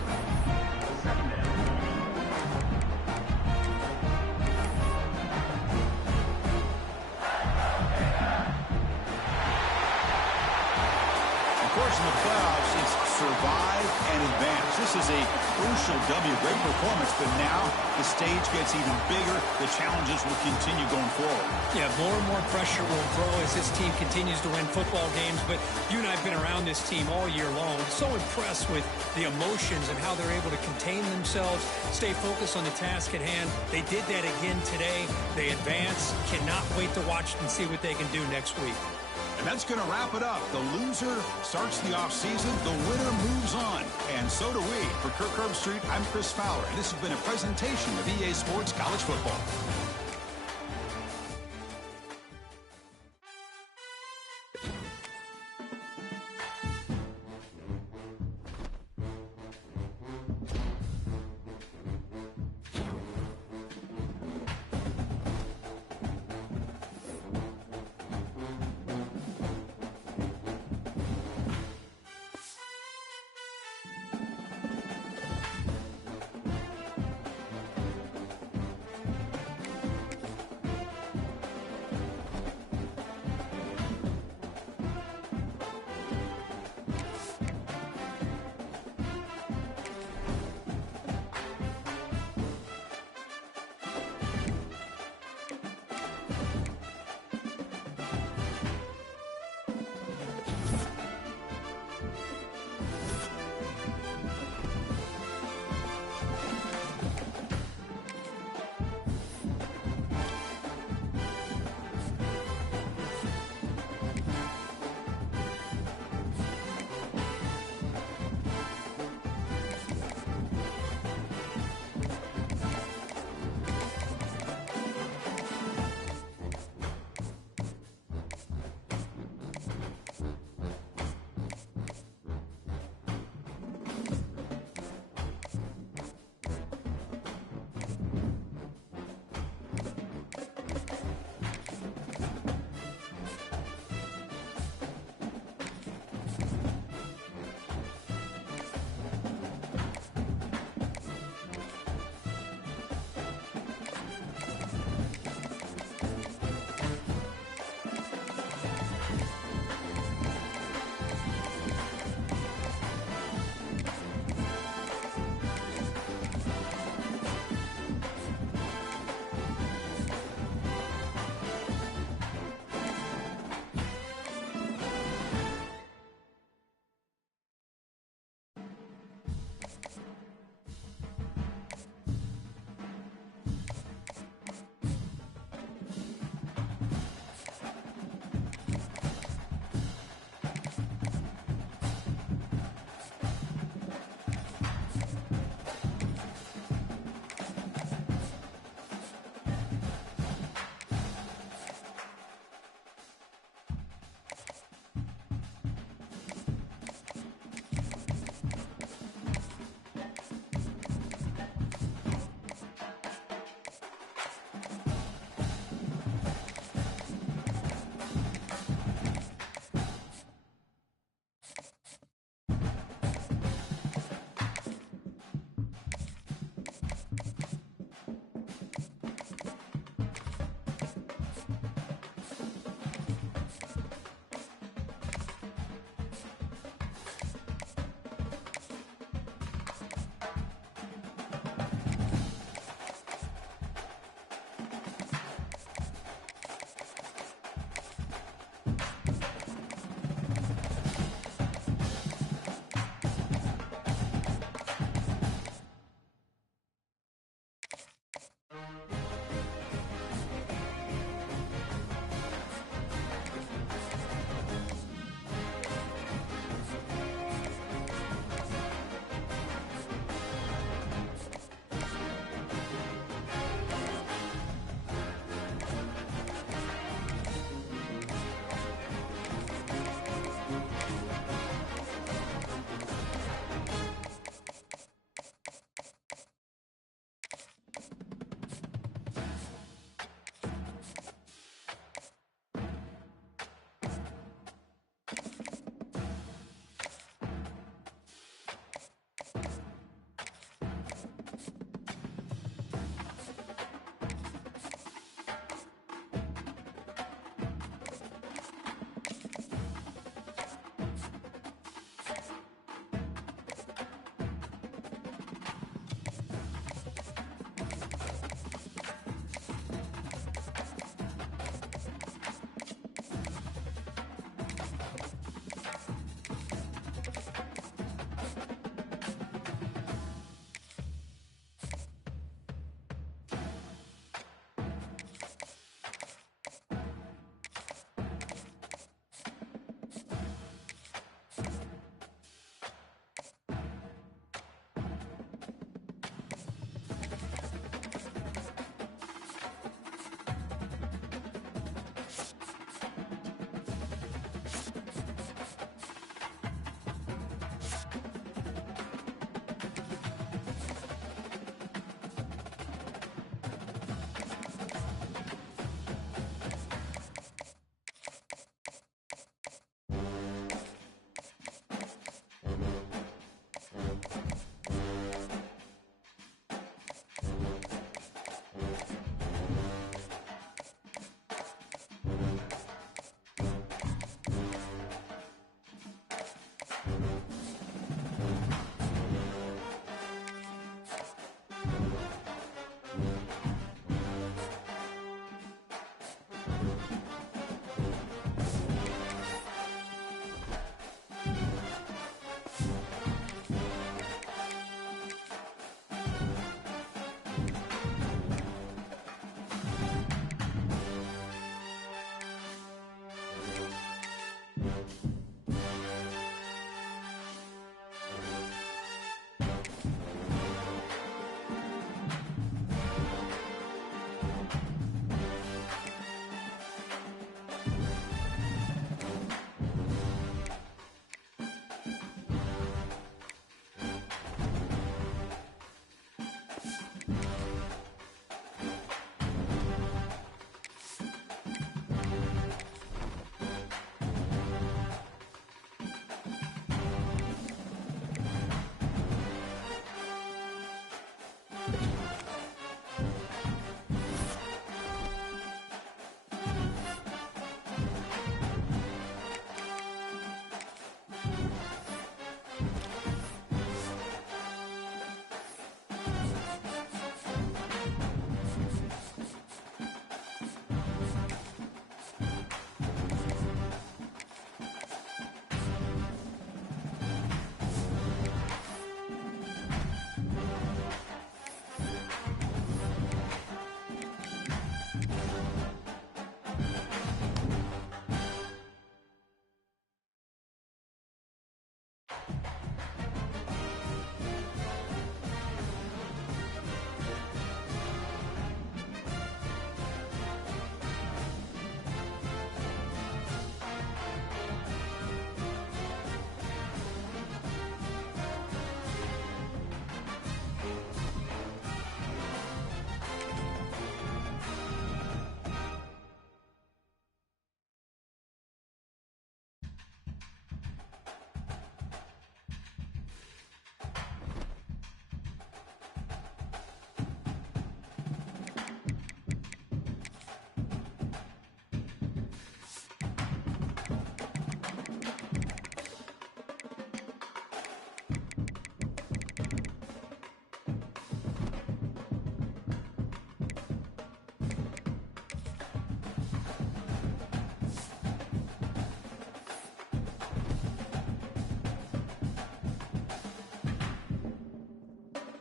In the playoffs, it's survive and advance. This is a crucial W. Great performance, but now the stage gets even bigger. The challenges will continue going forward. Yeah, more and more pressure will grow as this team continues to win football games, but you and I have been around this team all year long. So impressed with the emotions and how they're able to contain themselves, stay focused on the task at hand. They did that again today. They advance. Cannot wait to watch and see what they can do next week. And that's going to wrap it up. The loser starts the offseason. The winner moves on. And so do we. For Kirk Herbstreit, I'm Chris Fowler. And this has been a presentation of EA Sports College Football.